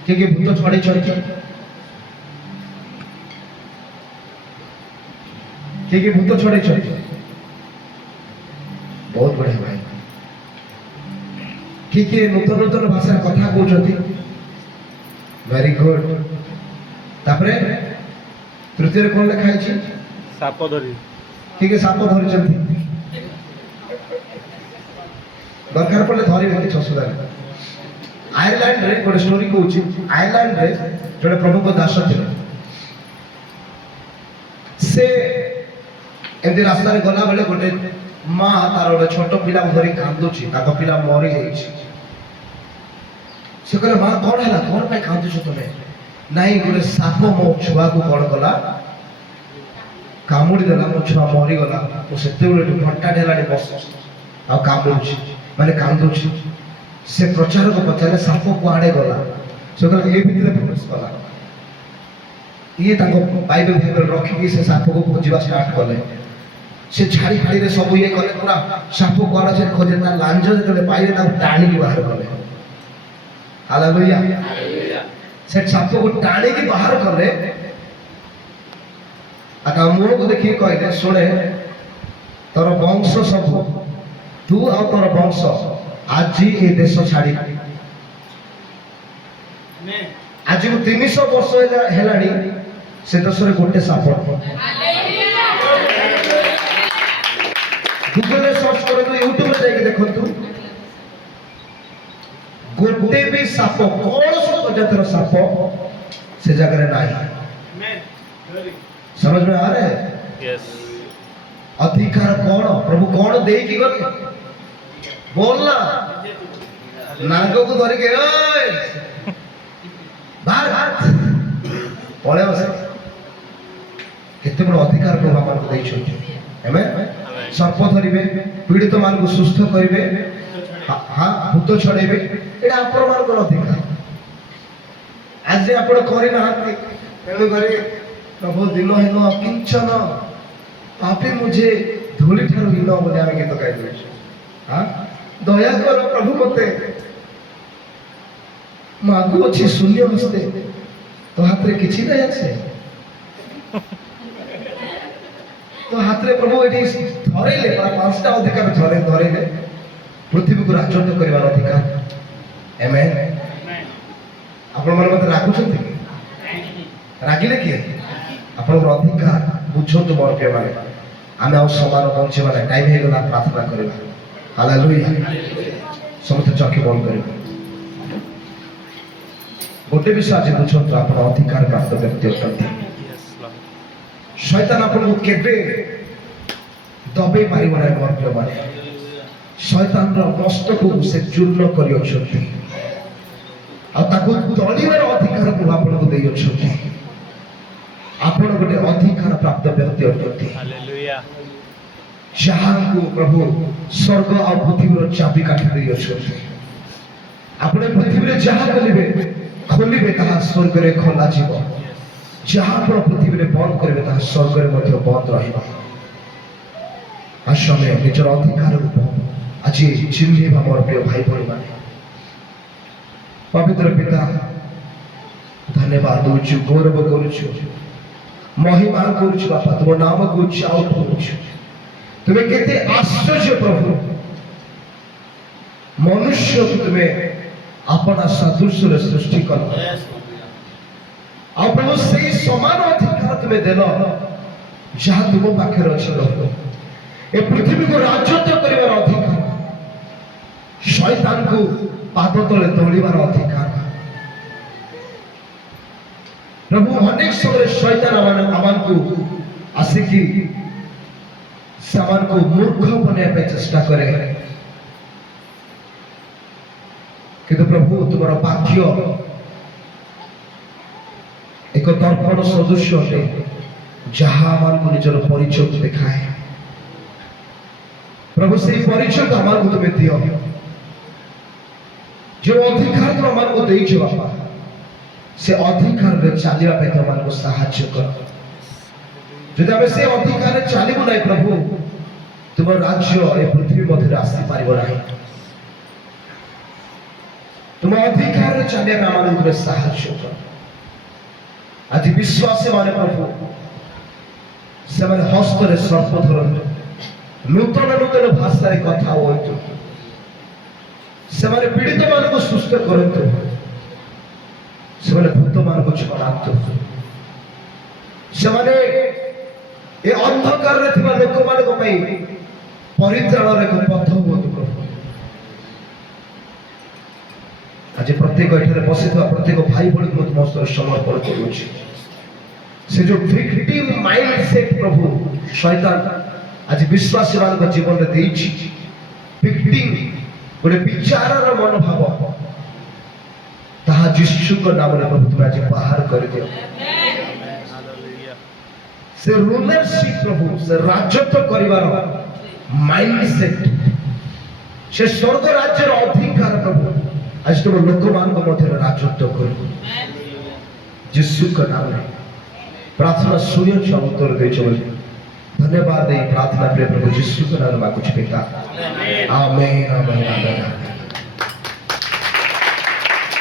के भूत छड़े छड़के के भूत छड़े छड़के बहुत बढ़िया भाई के नूतन भाषा कथा कहउछथि वेरी गुड तापरे तृतीय कोन लिखा अछि साप धरि के साप धरिछथि दरकार पड़े धरिबे कि असुविधा आयरलैंड रे गोटे स्टोरी कहूँ आयरलैंड रे जोड़े प्रभु को दास थे से एमती रास्ता गला बेले गोटे माँ तार गोटे छोट पिला धरी कांदुची पिला मरी जाइए से कहले माँ कौन है कौन पे कांदुछ तुम नहीं गोटे साप मो छुआ को कौन कला कामुड़ी देला मो छुआ मरी गला तो से घंटा ढेला बस आ कामुड़ी माने कांदुची से प्रचार को पचारे साप कुआड़े गला से कहले ए भितर प्रवेश कला ये ताको बाइबल बाइबल रखी से साप को खोजिबा स्टार्ट कले से छाड़ी फाड़ी रे सब ये कले पूरा साप कुआड़ा से खोजे ना लांज जले पाइले ता टाणी के बाहर कले हालेलुया से साप को टाणी के बाहर कले आ मुंह को देखि कहले सुने तोर वंश सब तू आ तोर वंश आज ये देश छाड़ी आज को 300 वर्ष हेलानी से देश रे गोटे साप गूगल रे सर्च करतु यूट्यूब रे जाके देखंतु गोटे भी साप कौन सा प्रजातिर साप से जगह रे नाही समझ में आ रहा है यस अधिकार कौन प्रभु कौन दे की गले बोलना नागो को धर के बाहर पळे बसे केते बड़ अधिकार प्रभु हमन को दै छै आमेन सर्प धरिबे पीड़ित मान को सुस्थ करिवे हां भूत छड़ेबे एटा आपण मान को अधिकार आज आपण करना तेणु करे प्रभु दिन हेन किंचन पापी मुझे धूली ठार हीन बोले आम गीत गाई हाँ दया कर प्रभु मते मागु अच्छी शून्य हस्ते तो हाथ रे किछि नहीं आछे तो हाथ रे प्रभु एठी धरैले पांचटा अधिकार धरैले पृथ्वी को राजत्व करिवार अधिकार आमेन आपण मन मते राखुछन्ति रागिले किए आपण अधिकार बुझंतु मोर के माने आमे आ समान पहुंचे माने टाइम हे गला प्रार्थना करिबा हालेलुया समस्त चौकी बंद करिबा गोटे विषय आज बुझंतु आपण अधिकार प्राप्त व्यक्ति अटंती शैतान आपण को केबे दबे पारिबो नै मोर के माने शैतान रो मस्तक को से चूर्ण करियो छथि आ ताको दलिବାର अधिकार को आपण को देइयो छथि आपण गोटे अधिकार प्राप्त व्यक्ति अटंती हालेलुया जहाँ को प्रभु स्वर्ग और पृथ्वी रो चाबी काटी देइयो छथि आपण पृथ्वी रे जहाँ कलिबे खोलिबे कहा स्वर्ग रे खोला जीव जहाँ पर पृथ्वी रे बंद करिबे कहा स्वर्ग रे मध्य बंद रहिबा आश्रमे निजर अधिकार रूप आज चिन्हिबा मोर प्रिय भाई बहन माने पवित्र पिता धन्यवाद दूचु गौरव करूछु महिमा करूछु बापा तुम नाम को उच्चारण करूछु तुम्हें केते आश्चर्य प्रभु मनुष्य को तुम्हें अपना सदृश रे सृष्टि कर आ प्रभु से समान अधिकार तुम्हें देलो जहाँ तुम पाखे अछि प्रभु ए पृथ्वी को राजत्व करिवार अधिकार शैतान को पाद तले तोड़ीबार अधिकार प्रभु अनेक समय शैतान आमान को आसिकी सामान को मूर्ख बनाने पे चेष्टा करे किंतु प्रभु तुम्हारा वाक्य एक दर्पण सदृश अटे जहाँ आमान को निजर परिचय को दिखाए प्रभु से परिचय को आमान को तुम्हें दियो जो अधिकार तुम आमान को देइछ बापा से अधिकार रे चालिबा पे तुम आमान को सहायता कर যদি আমি সেই অধিকারে চালিব নাই প্রভু তোমার রাজ্য এই পৃথিবী মধ্যে আসতে পারিব নাই তোমার অধিকারে চালিয়ে আমাদের সাহায্য কর আজ বিশ্বাসে মানে প্রভু সেমানে হস্তরে সর্প ধরন্তু নূতন নূতন ভাষায় কথা বলন্তু সেমানে পীড়িত মানুষ সুস্থ করন্তু সেমানে ভূত মানুষ ছড়ান্তু সেমানে ए अंधकार रे थिबा लोक मानक पई परित्राण रे को पथ होत प्रभु आज प्रत्येक एठारे बसिथवा प्रत्येक भाई बड़ी को मस्तर समर्पण करूछि से जो विक्टिम माइंडसेट प्रभु शैतान आज विश्वासी मान जीवन रे देछि विक्टिम गोटे विचारर मनोभाव ताहा यीशु को नाम रे प्रभु तुम आज बाहर कर दियो से रूलरशिप प्रभु से राजत्व करिवार माइंडसेट से स्वर्ग राज्य अधिकार प्रभु आज तुम लोक मान मध्य राजत्व करू यीशु का नाम में प्रार्थना सुनियो छ उत्तर दे छ धन्यवाद दे प्रार्थना प्रिय प्रभु यीशु का नाम में कुछ पिता आमेन आमेन आमेन